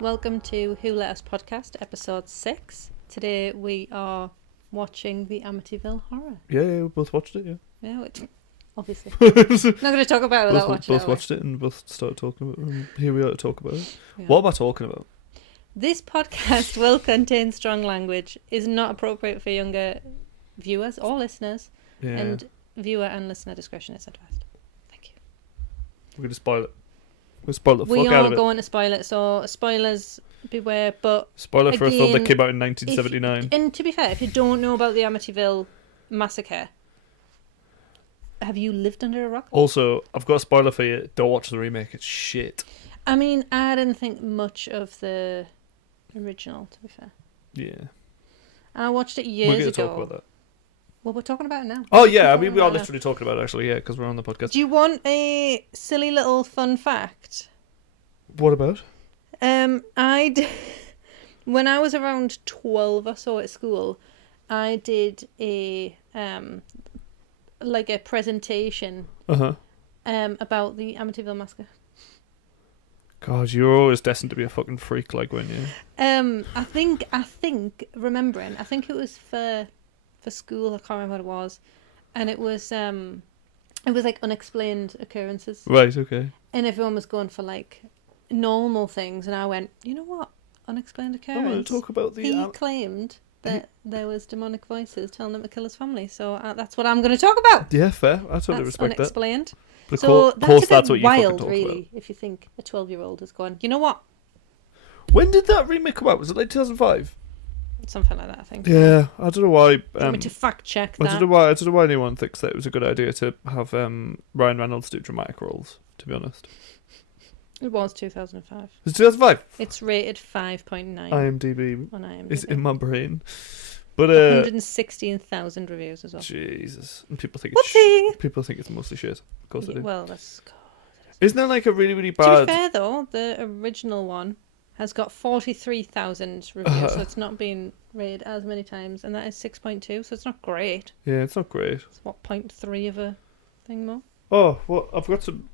Welcome to Who Let Us podcast, episode 6. Today we are watching the Amityville Horror. Yeah, we both watched it, yeah. Yeah, which, obviously. both Not going to talk about it without watching it. Both watched it and both started talking about it. And here we are to talk about it. Yeah. What am I talking about? This podcast will contain strong language, is not appropriate for younger viewers or listeners, Yeah. and viewer and listener discretion is advised. Thank you. We're going to spoil it. We'll spoil the We fuck out are of it. going to spoil it, so spoilers beware, but Spoiler for a film that again, came out in 1979. and to be fair, if you don't know about the Amityville massacre, have you lived under a rock? Also, I've got a spoiler for you. Don't watch the remake. It's shit. I mean, I didn't think much of the original, to be fair. Yeah. I watched it We're years going to ago. talk about that. Well, we're talking about it now. Oh, yeah. I We're mean, we are talking about it literally talking about it, actually, yeah, because we're on the now. podcast. Do you want a silly little fun fact? What about? When I was around 12 or so at school, I did a like a presentation Uh-huh. about the Amityville massacre. God, you're always destined to be a fucking freak, like, when you... I think remembering, I think it was for school. I can't remember what it was, and it was like unexplained occurrences, Right, okay. and everyone was going for like normal things, and I went, you know what, unexplained I want occurrence. to talk about the... He claimed that there was demonic voices telling him to kill his family, so that's what I'm going to talk about. Yeah, fair. I totally That's respect that. unexplained. But So of course, that's what you fucking wild, talked really, about. if you think a 12-year-old is going, you know what, When did that remake come out? Was it like 2005? something like that. I think. Yeah, I don't know why. Do you want me to fact check I that? don't know why anyone thinks that it was a good idea to have Ryan Reynolds do dramatic roles. To be honest, It was 2005. it's 2005. It's rated 5.9 IMDb on IMDb. is in my brain, but 116,000 reviews as well. Jesus, and people think Whoopsie! people think it's mostly shit. Of course they do. Well, that's... Isn't there like a really really To be bad? fair, though, the original one has got 43,000 reviews, so it's not been rated as many times, and that is 6.2, so it's not great. Yeah, it's not great. It's what, 0.3 of a thing more? Oh well, I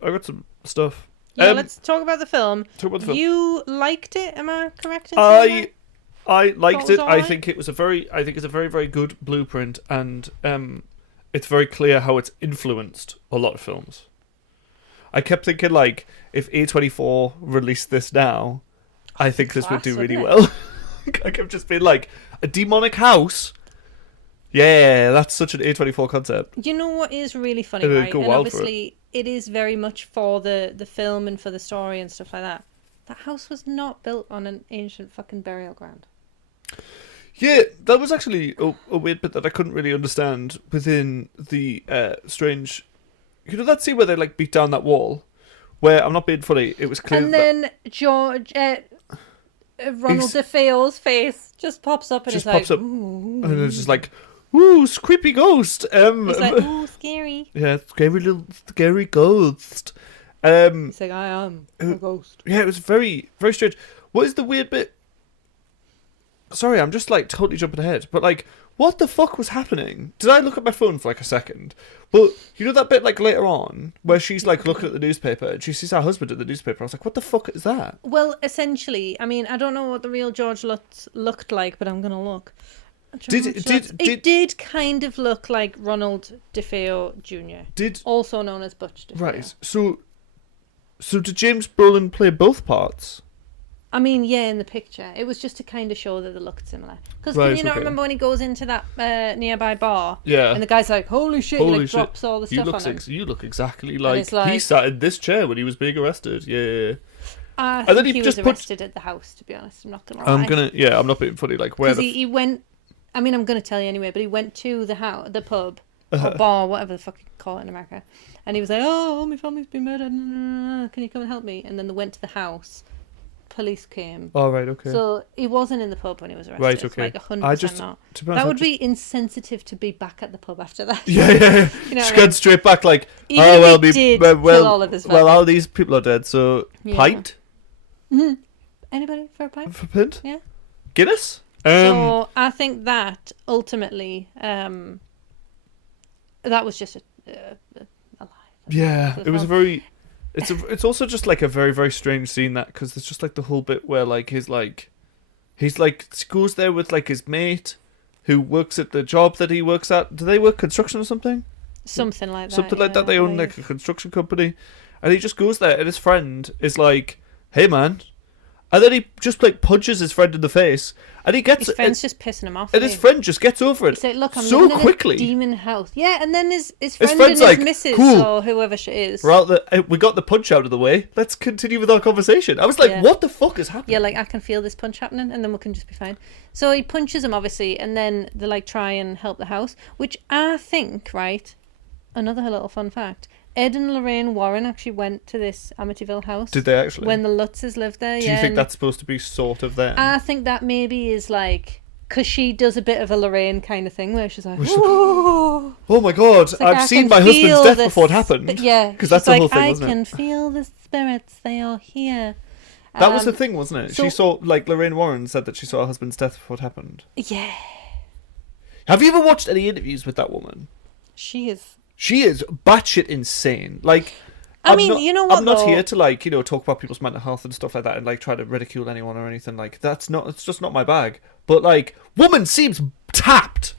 got some stuff. Yeah, let's talk about the film. Talk about the film. You liked it, am I correct in saying that? I liked was it. alright? I think it's a very very good blueprint, and it's very clear how it's influenced a lot of films. I kept thinking, like, if A24 released this now, I think this would Class, do really wouldn't well. I kept just being like, a demonic house. Yeah, that's such an A24 concept. You know what is really funny, It'd right? go And wild for obviously, it is very much for the film and for the story and stuff like that. That house was not built on an ancient fucking burial ground. Yeah, that was actually a weird bit that I couldn't really understand within the strange... You know that scene where they, like, beat down that wall? Where, I'm not being funny, it was clear And that... then Ronald DeFeo's face just pops up and Just it's like, pops up, ooh. and it's just like, ooh, creepy ghost. He's like, ooh, scary. Yeah, scary ghost. Um, He's like, I am a ghost. yeah, it was very, very strange. What is the weird bit? Sorry, I'm just like totally jumping ahead, but like, what the fuck was happening? Did I look at my phone for like a second? But you know that bit like later on where she's like looking at the newspaper and she sees her husband in the newspaper. I was like, what the fuck is that? Well, essentially, I mean, I don't know what the real George looked like, but I'm gonna look. It did kind of look like Ronald DeFeo Jr., also known as Butch DeFeo. Right. So did James Brolin play both parts? I mean, yeah, in the picture. It was just to kind of show that they looked similar. Because Right, can you not okay. remember when he goes into that nearby bar? Yeah. And the guy's like, holy shit, he like, drops all the stuff on him. You look exactly like, it's like- he sat in this chair when he was being arrested. Yeah. I And think then he he was just put- arrested at the house, to be honest. I'm not going to lie. I'm not being funny. Like, where Because he went, I mean, I'm going to tell you anyway, but he went to the pub, or bar, whatever the fuck you call it in America. And he was like, oh, my family's been murdered. Can you come and help me? And then they went to the house. Police came. Oh, right, okay. So he wasn't in the pub when he was arrested. Right, okay. Like 100% not. To be honest, That would be insensitive to be back at the pub after that. Yeah. You know Just what I going mean? straight back, like, Even oh, if well, he did well, kill all of his well, family. all these people are dead, so Yeah. pint? Anybody for a pint? For pint? Yeah. Guinness? So I think that ultimately, that was just a lie. Yeah, So it was no- a very... It's also just like a very very strange scene that because there's just like the whole bit where like he's goes there with like his mate who works at the job that he works at. Do they work construction or something? Something like that. Something like that. They own like a construction company, and he just goes there, and his friend is like, "Hey man," and then he just like punches his friend in the face, and he gets his friend's just pissing him off. and his friend just gets over it. He's like, "Look, I'm so living quickly. in a demon house." Yeah, and then his friend and friend's his like, missus "Cool. or whoever she is. We got the punch out of the way. Let's continue with our conversation. I was like, Yeah. what the fuck is happening? Yeah, like I can feel this punch happening, and then we can just be fine. So he punches him obviously, and then they like try and help the house, which I think, right. Another little fun fact: Ed and Lorraine Warren actually went to this Amityville house. Did they actually? When the Lutzes lived there. Do you think that's supposed to be sort of them? I think that maybe is like because she does a bit of a Lorraine kind of thing where she's like, "Oh, oh my god, like, I've seen my husband's death before it happened." Yeah, because that's the whole thing, wasn't I it? can feel the spirits; they are here. That was the thing, wasn't it? so- She saw, like, Lorraine Warren said that she saw her husband's death before it happened. Yeah, Have you ever watched any interviews with that woman? she is. She is batshit insane. Like, I mean, you know what, I'm not though? here to, like, you know, talk about people's mental health and stuff like that and, like, try to ridicule anyone or anything. Like, it's just not my bag. But, like, woman seems tapped.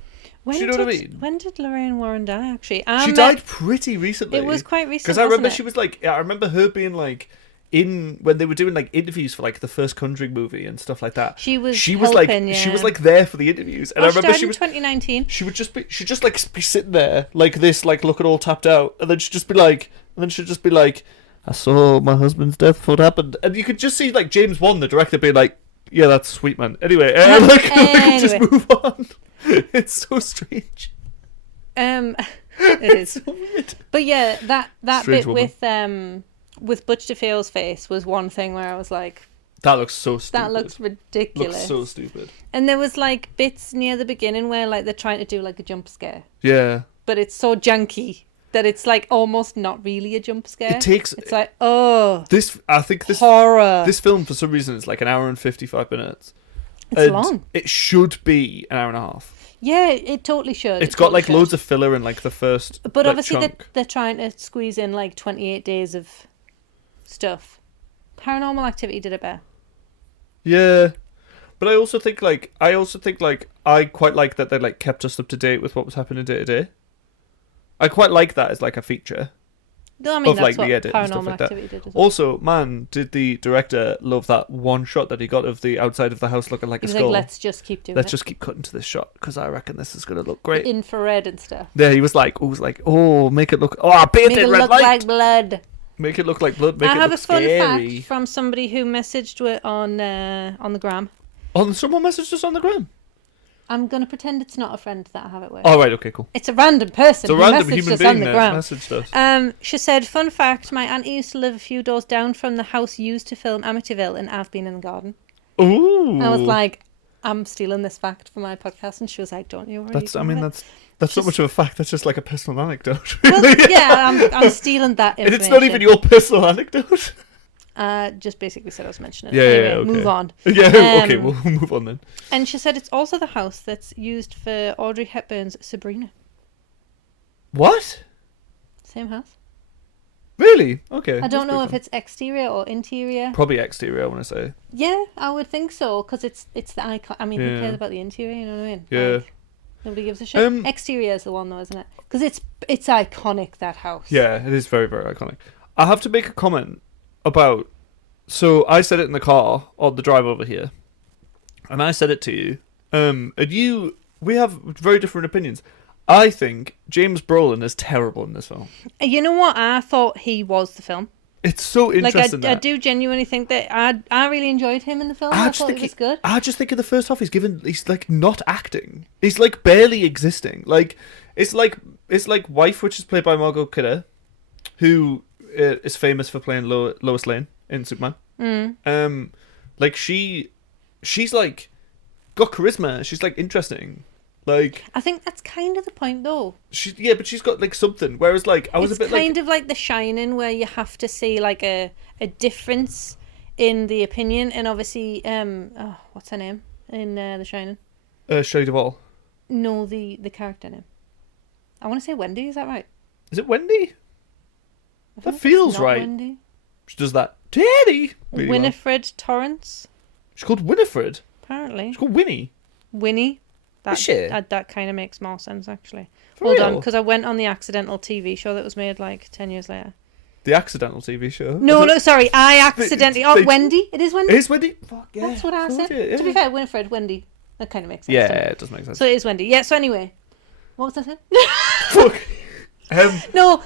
Do you know what I mean? When did Lorraine Warren die, actually? She died pretty recently. It was quite recent, because I remember wasn't it? she was like, I remember her being like when they were doing like interviews for like the first Conjuring movie and stuff like that. She was like helping, she yeah. was like there for the interviews, and I remember she died in 2019. she'd just like be sitting there like this, like looking all tapped out, and then she'd just be like, I saw my husband's death before it happened, and you could just see like James Wan, the director, being like, yeah, that's sweet, man. Anyway, just move on. It's so strange. It is. So weird. But yeah, that Strange bit woman. with Butch DeFeo's face was one thing where I was like, That looks so stupid. that looks ridiculous. Looks so stupid. And there was like bits near the beginning where like they're trying to do like a jump scare, Yeah. but it's so janky that it's like almost not really a jump scare. It's like, oh, I think this horror. This film for some reason is like an hour and 55 minutes. It's long. It should be an hour and a half. Yeah, it totally should. It's got like loads of filler in like the first. But like, obviously chunk. they're trying to squeeze in like 28 days of stuff. Paranormal Activity did it better. Yeah, but I also think like I quite like that they like kept us up to date with what was happening day to day. I quite like that as like a feature. No, I mean, Of, that's like, what the edit and stuff Paranormal like that. Activity did as well. Also, man, did the director love that one shot that he got of the outside of the house looking like He a was skull? like, let's just keep doing Let's it. just keep cutting to this shot because I reckon this is gonna look great. Infrared and stuff. Yeah, he was like, oh, make it look. Oh, I bathed Make in it red look light. like blood. Make it look like blood. Make I it have look a fun scary. fact from somebody who messaged it on the gram. Oh, someone messaged us on the gram. I'm going to pretend it's not a friend that I have it with. Oh, right, okay, cool. It's a random person It's a who random messaged human us being on the that gram. messaged us. She said, fun fact, my auntie used to live a few doors down from the house used to film Amityville, and I've been in the garden. Ooh. I was like, I'm stealing this fact for my podcast, and she was like, don't you worry. That's not much of a fact. That's just like a personal anecdote. Well, Really. yeah, I'm stealing that And information. it's not even your personal anecdote. Just basically said I was mentioning it. Yeah, anyway, yeah, okay. move on. Yeah, okay, we'll move on then. And she said it's also the house that's used for Audrey Hepburn's Sabrina. What? Same house. Really? Okay. I don't know if it's exterior or interior. Probably exterior, I want to say. Yeah, I would think so, because it's the icon. I mean, who Yeah. cares about the interior? You know what I mean? Yeah. Like, nobody gives a shit. Exterior is the one, though, isn't it? Because it's iconic, that house. Yeah, it is very, very iconic. I have to make a comment about... So, I said it in the car on the drive over here. And I said it to you. And you... We have very different opinions. I think James Brolin is terrible in this film. You know what? I thought he was the film. It's so interesting. Like, I do genuinely think that I really enjoyed him in the film. I thought he was good. I just think in the first half he's like not acting. He's like barely existing. Like it's like Wife, which is played by Margot Kidder, who is famous for playing Lois Lane in Superman. Like she's like got charisma. She's like interesting. Like I think that's kind of the point, though. But she's got like something. Whereas like I was It's a bit kind of like The Shining, where you have to see like a difference in the opinion, and obviously, what's her name in The Shining? Shelley Duvall. No, the character name. I want to say Wendy. Is that right? Is it Wendy? I That think feels it's not right. Wendy. She does that Daddy really well. Winifred Torrance, She's called Winifred. apparently. She's called Winnie. Winnie. Is she? That kind of makes more sense, actually. For Hold real? on, because I went on the accidental TV show that was made like 10 years later. The accidental TV show. No, sorry, I accidentally. Oh, they- Wendy. It is Wendy. It is Wendy. Fuck yeah. That's what I So said. is it, yeah. To be fair, Winifred, Wendy. That kind of makes sense. Yeah, So, it does make sense. so it is Wendy. Yeah. So anyway, what was I saying? Fuck. No.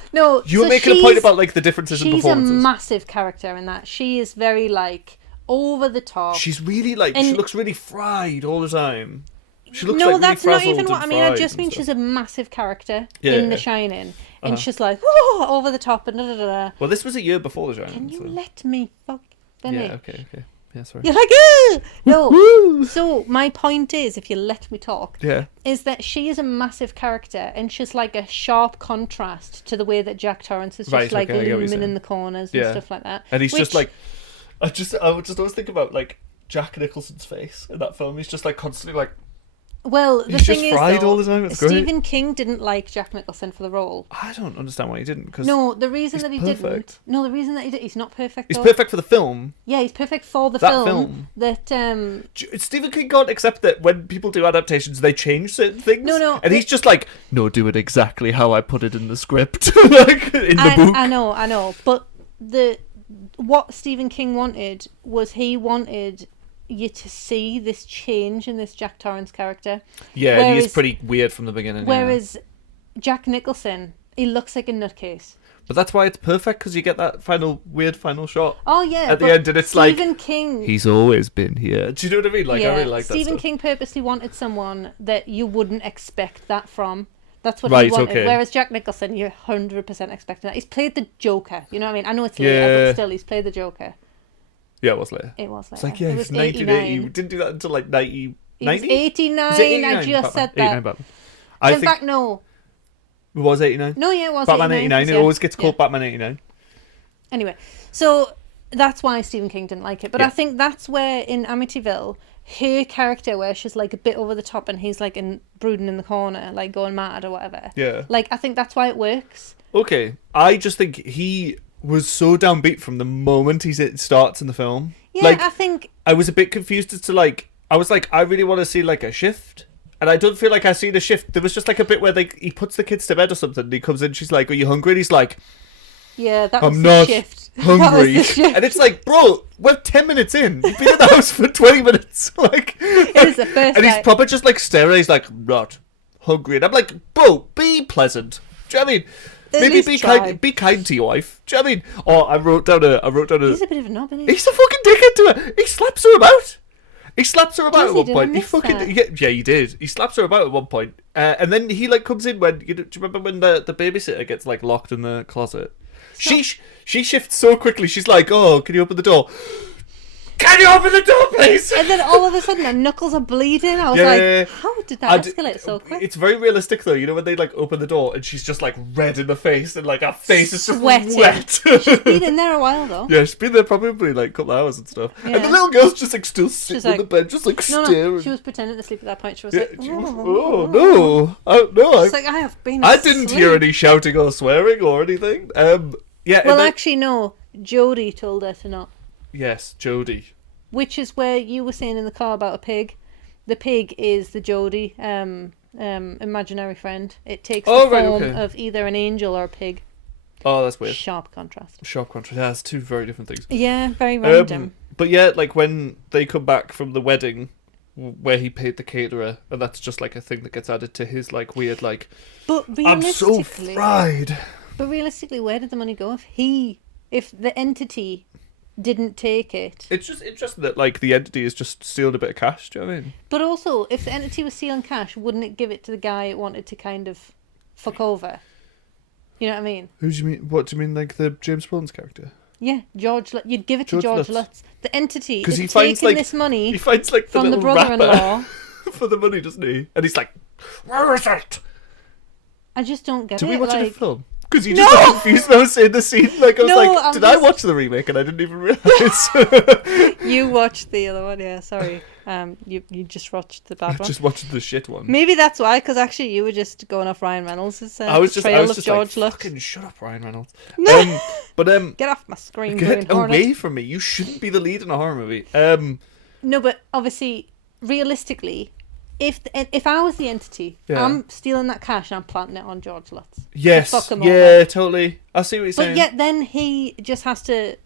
You were so making a point she's- about like the differences in She's a performances. massive character in that. She is very like over the top. She's really like she And- looks really fried all the time. She looks No, like that's really not even frazzled what and I mean. I fried just and mean stuff. she's a massive character Yeah. in The Shining, and Uh-huh. she's like whoa, over the top and da da da da. Well, this was a year before The Shining. Can you so. let me fuck Benny? Yeah. Okay. Yeah. Sorry. You're like, "Ugh!" No. Woo! So my point is, if you let me talk, Yeah. is that she is a massive character, and she's like a sharp contrast to the way that Jack Torrance is just Right, like okay, I get what you're looming in saying. the corners and Yeah. stuff like that. And he's just Which- like, I would just always think about like Jack Nicholson's face in that film. He's just like constantly like, well, the he's thing just is, fried though, all the time. It's great. Stephen King didn't like Jack Nicholson for the role. I don't understand why he didn't. Cause No, the reason he's that he perfect. didn't. No, the reason that he did. He's not perfect. he's though. perfect for the film. Yeah, he's perfect for the That film. film. That Stephen King can't accept that when people do adaptations, they change certain things. No, and he's just like, no, do it exactly how I put it in the script, like in the book. I know, but what Stephen King wanted was he wanted you to see this change in this Jack Torrance character. Yeah, and he is Whereas- pretty weird from the beginning. yeah. Whereas Jack Nicholson, he looks like a nutcase. But that's why it's perfect, because you get that weird final shot Oh yeah, at the but end, and it's like, Stephen King. he's always been here. Do you know what I mean? Like, I really like that Stephen stuff. King purposely wanted someone that you wouldn't expect that from. That's what Right, he wanted. okay. Whereas Jack Nicholson, you're 100% expecting that. He's played the Joker. You know what I mean? I know it's later, Yeah. but still, he's played the Joker. Yeah, it was later. It was later. It's like, yeah, it it's was 1980. We didn't do that until like 90. It was 90? 89. Is it 89? I just Batman? said 89 that. Batman. I In think fact, no. it was 89. No, yeah, it was Batman 89. 89. It yeah. always gets called Yeah. Batman 89. Anyway, so that's why Stephen King didn't like it. But Yeah. I think that's where in Amityville, her character, where she's like a bit over the top and he's like brooding in the corner, like going mad or whatever. Yeah. Like, I think that's why it works. Okay, I just think he was so downbeat from the moment it starts in the film. Yeah, Like, I think. I was a bit confused as to like, I was like, I really want to see like a shift. And I don't feel like I seen a shift. There was just like a bit where he puts the kids to bed or something. And he comes in, she's like, "Are you hungry?" And he's like, Yeah, that was "I'm the not shift. That hungry." was the shift. And it's like, bro, we're 10 minutes in. You've been in the house for 20 minutes. Like, It is the first and he's night. probably just like staring. He's like, "Not hungry." And I'm like, bro, be pleasant. Do you know what I mean? At Maybe least be try. kind. Be kind to your wife. Do you know what I mean? Oh, I wrote down a. He's a bit of a knob, isn't he? He's a fucking dickhead to her. He slaps her about. He slaps her about Does at he? one Did I point. He miss fucking that? yeah, he did. He slaps her about at one point, and then he like comes in when do you remember when the babysitter gets like locked in the closet? She shifts so quickly. She's like, "Oh, can you open the door? Can you open the door, please?" And then all of a sudden, her knuckles are bleeding. I was Yeah. like, how did that And escalate so quick? It's very realistic though. You know when they like open the door and she's just like red in the face and like her face is just Sweating. wet. Been in there a while, though. Yeah, she's been there probably like a couple of hours and stuff. Yeah. And the little girl's just like still sitting She's on the like- bed, just like No, staring. she was pretending to sleep at that point. She was Yeah, like, she was- oh no! Oh no! She's like, I have been I didn't asleep." hear any shouting or swearing or anything. Yeah. Well, and then- actually, no. Jodie told her to not. yes, Jodie. Which is where you were saying in the car about a pig. The pig is the Jodie imaginary friend. It takes Oh, the right, form okay. of either an angel or a pig. Oh, that's weird. Sharp contrast. Sharp contrast. Yeah, it's two very different things. Yeah, very random. But yeah, like when they come back from the wedding, where he paid the caterer, and that's just like a thing that gets added to his like weird like. But I'm so realistically, fried. but realistically, where did the money go? If the entity didn't take it, It's just interesting that like the entity is just stealing a bit of cash. Do you know what I mean? but also if the entity was stealing cash, wouldn't it give it to the guy it wanted to kind of fuck over? You know what I mean? Who do you mean? What do you mean? Like the James Bond's character? Yeah, you'd give it to George George Lutz. Lutz. The entity 'Cause is he finds, taking like- this money He finds like the from the little rapper brother-in-law. for the money, doesn't he? And he's like, "Where is it?" I just don't get Did it. we watch it in like, film? Because you just got confused when I was saying the scene. Like, I was like, did I watch the remake and I didn't even realise? You watched the other one, yeah, sorry. You just watched the bad one. Just watched the shit one. Maybe that's why, because actually you were just going off Ryan Reynolds' I was just George like, Lutz. fucking shut up, Ryan Reynolds. But Get off my screen, get Green away Hornet. from me. You shouldn't be the lead in a horror movie. No, but obviously, realistically, if I was the entity, I'm stealing that cash and I'm planting it on George Lutz. Yes, Fuck him yeah, over. totally. I see what you're saying. But yet then he just has to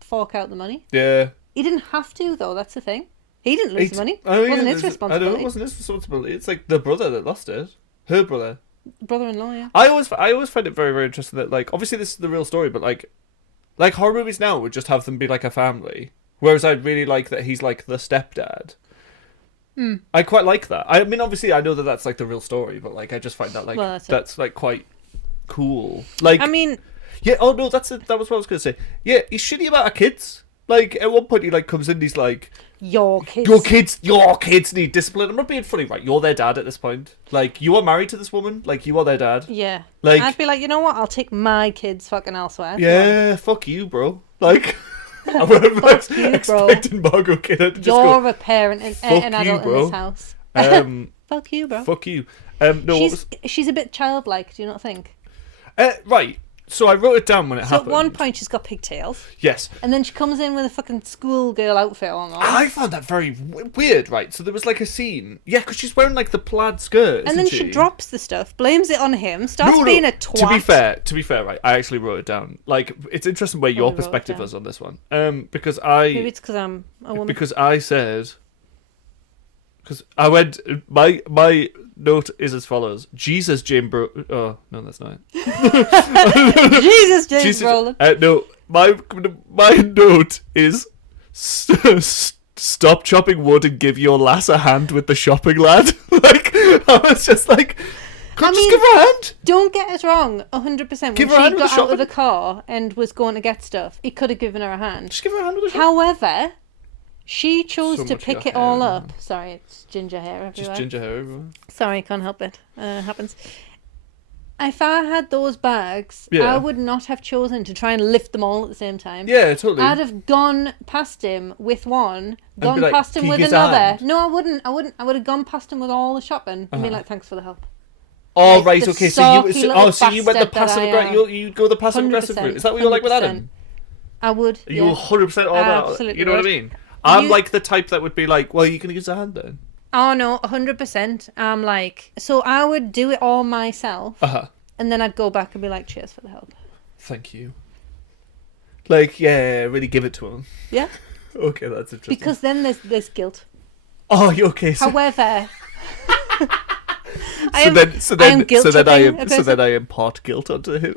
fork out the money. Yeah. He didn't have to, though, that's the thing. He didn't lose the money. It wasn't his responsibility. I know, it wasn't his responsibility. It's like the brother that lost it. Her brother. Brother-in-law, yeah. I always find it very, very interesting that, like, obviously this is the real story, but, like horror movies now would just have them be like a family. Whereas I'd really like that he's, like, the stepdad. I quite like that. I mean, obviously, I know that that's like the real story, but like, I just find that like that's like quite cool. Like, I mean, yeah. Oh no, that was what I was gonna say. Yeah, he's shitty about our kids. Like at one point, he like comes in, he's like, your kids need discipline. I'm not being funny, right? You're their dad at this point. Like, you are married to this woman. Like, you are their dad. Yeah. Like, I'd be like, you know what? I'll take my kids fucking elsewhere. Yeah, fuck you, bro. Like. I'm expecting Margot Kidder to just You're go, a parent, an adult in this house. Fuck you, bro. Fuck you. No, she's a bit childlike, do you not think? Right. So I wrote it down when it happened. So at one point she's got pigtails. Yes. And then she comes in with a fucking schoolgirl outfit on. I found that very weird, right? So there was like a scene. Yeah, because she's wearing like the plaid skirt, and then she drops the stuff, blames it on him, starts being a twat. To be fair, right, I actually wrote it down. Like, it's interesting where your perspective was on this one. Because Maybe it's because I'm a woman. Because I said... Because I went... My note is as follows. Jesus, James Oh, no, that's not it. Jesus, James Brolin. No, my note is... Stop chopping wood and give your lass a hand with the shopping lad. Like, I was just like... just give her a hand. Don't get us wrong, 100%. When she got out of the car and was going to get stuff, he could have given her a hand. Just give her a hand with the However... She chose to pick it all up. Sorry, it's ginger hair everywhere. Just ginger hair everywhere. Sorry, can't help it. Happens. If I had those bags, I would not have chosen to try and lift them all at the same time. Yeah, totally. I'd have gone past him with one, gone past him with another. No, I wouldn't. I would have gone past him with all the shopping and be like, "Thanks for the help." Oh, like, right, okay. So you went the passive aggressive. You go the passive aggressive route. Is that what you're like with Adam? I would. Are you 100% all that? Absolutely. You know what I mean? I'm like the type that would be like, well, you can use a hand then. Oh, no, 100%. I'm like, so I would do it all myself. And then I'd go back and be like, cheers for the help. Thank you. Like, yeah, really give it to him. Yeah. Okay, that's interesting. Because then there's guilt. Oh, you're okay. So... However... So then I impart guilt onto his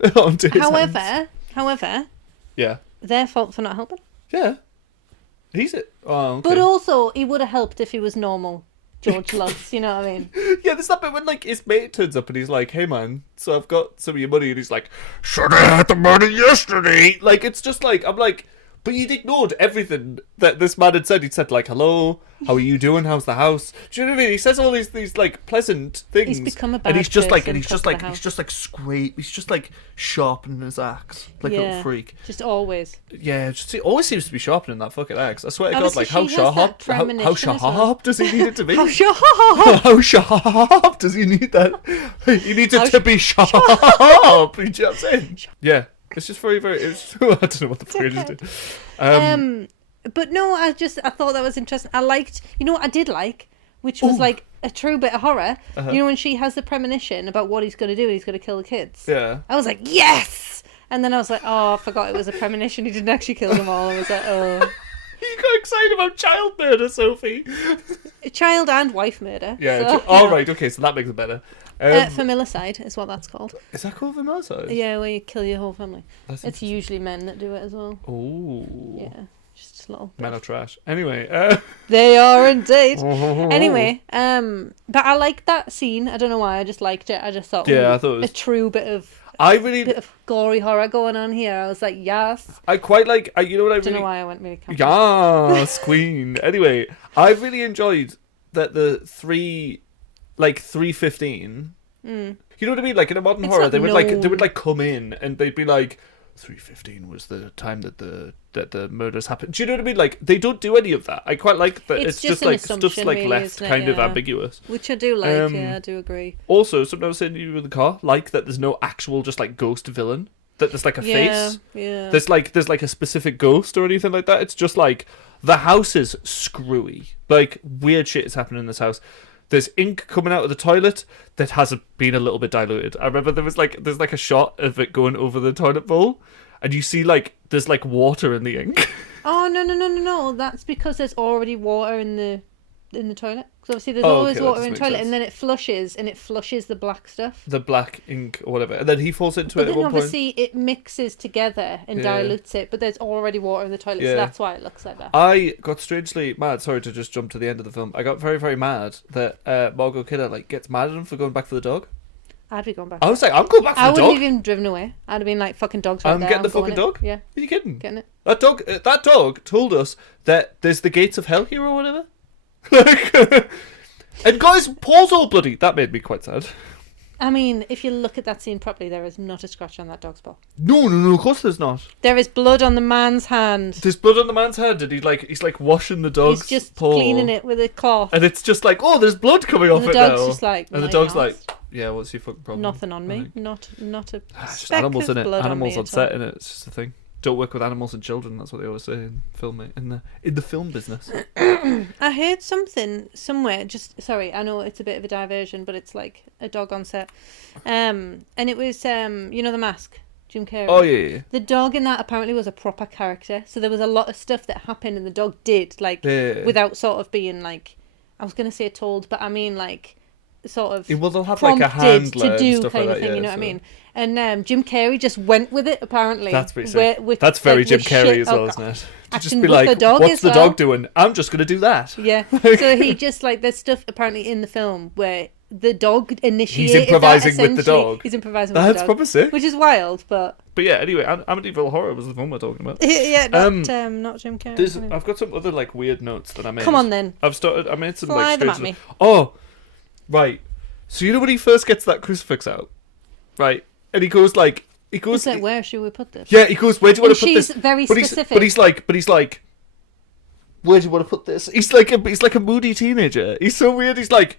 However... Yeah. Their fault for not helping. Yeah. He's it. Oh, okay. But also, he would have helped if he was normal. George Lutz, you know what I mean? Yeah, there's that bit when like his mate turns up and he's like, "Hey man, so I've got some of your money," and he's like, "Should have had the money yesterday." Like, it's just like, I'm like, but you'd ignored everything that this man had said. He'd said like, "Hello, how are you doing? How's the house?" Do you know what I mean? He says all these like pleasant things. He's become a bad and he's just like, he's just like sharpening his axe like a little freak. Just always. Yeah, he always seems to be sharpening that fucking axe. I swear to God, like how sharp does he need it to be? How sharp does he need that? He needs it to be sharp. You know what I'm saying? Yeah. It's just very, very... I don't know what the phrase is. But no, I thought that was interesting. I liked... You know what I did like? Which was like a true bit of horror. You know, when she has the premonition about what he's going to do and he's going to kill the kids. Yeah. I was like, yes! And then I was like, oh, I forgot it was a premonition. He didn't actually kill them all. I was like, oh... You got excited about child murder, Sophie. Child and wife murder. Yeah. So, right. Okay, so that makes it better. Familicide is what that's called. Is that called familicide? Yeah, where you kill your whole family. It's usually men that do it as well. Oh. Yeah, just a little bit. Men are trash. Anyway. They are indeed. Anyway, but I liked that scene. I don't know why. I just liked it. I just thought, I thought it was... a true bit of gory horror going on here. I was like, yes. I quite like. You know what I don't know why I went really campy. Yes, queen. Anyway, I really enjoyed that the 3:15. You you know what I mean? Like in a modern It's horror, not they would like known. come in and they'd be like, 3:15 was the time that the murders happened. Do you know what I mean? Like they don't do any of that. I quite like that. It's It's just just an like stuff's assumption, like really, left isn't it? kind of Yeah. ambiguous. Which I do like, yeah, I do agree. Also, something I was saying to you in the car, like that there's no actual just like ghost villain. That there's like a face. Yeah. There's like a specific ghost or anything like that. It's just like the house is screwy. Like weird shit is happening in this house. There's ink coming out of the toilet that has been a little bit diluted. I remember there's like a shot of it going over the toilet bowl, and you see like there's like water in the ink. Oh no! That's because there's already water in the toilet. So obviously there's always okay, that water does in make the toilet, sense. and then it flushes the black stuff. The black ink or whatever, and then he falls into But it at then one point. obviously it mixes together and Yeah. dilutes it. But there's already water in the toilet, Yeah. so that's why it looks like that. I got strangely mad. Sorry to just jump to the end of the film. I got very, very mad that Margot Kidder like gets mad at him for going back for the dog. I'd be going back. I was like, I'm going back for I the wouldn't dog. have even driven away. I'd have been like, fucking dog's right I'm there. getting the I'm going fucking it. dog? Yeah, Are you kidding? getting it. That dog told us that there's the gates of hell here or whatever. Like, and guys, Paul's all bloody. That made me quite sad. I mean, if you look at that scene properly, there is not a scratch on that dog's paw. No, of course there's not. There is blood on the man's hand. There's blood on the man's hand, and he's like washing the dog's He's just paw. cleaning it with a cloth. And it's just like, oh, there's blood coming off And it the dog's now. just like, and the "My dog's arse." like, yeah, what's your fucking problem? Nothing on I me. think. Not a It's just speck animals of in it. blood Animals on on me set in it. It's just a thing. Don't work with animals and children. That's what they always say in film, in the film business. I heard something somewhere. Sorry, I know it's a bit of a diversion, but it's like a dog on set. And it was The Mask, Jim Carrey. Oh yeah. The dog in that apparently was a proper character. So there was a lot of stuff that happened, and the dog did Yeah. without sort of being like, I was gonna say told, but I mean like sort of Well, they'll have like a prompted handler to do and stuff kind like of that. thing. Yeah, You know what I so- mean? And Jim Carrey just went with it. Apparently, That's pretty sick. With, That's very like, Jim with Carrey shit- as well, oh, isn't it? To action just be with like, the dog what's as the well." dog doing? I'm just gonna do that. Yeah. So he just like there's stuff apparently in the film where the dog initiated. He's improvising that, with the essentially. dog. He's improvising with That's the dog, proper sick. which is wild, but But yeah, anyway, Amityville Horror was the film we're talking about. yeah, not Jim Carrey. I've got some other like weird notes that I made. Come on then. I made some Fly like them straight at to me. Oh, right. So you know when he first gets that crucifix out, right? And he goes. It's like, where should we put this? Yeah, he goes. Where do you want And to put this? she's very but specific. He's like, where do you want to put this? He's like a moody teenager. He's so weird. He's like,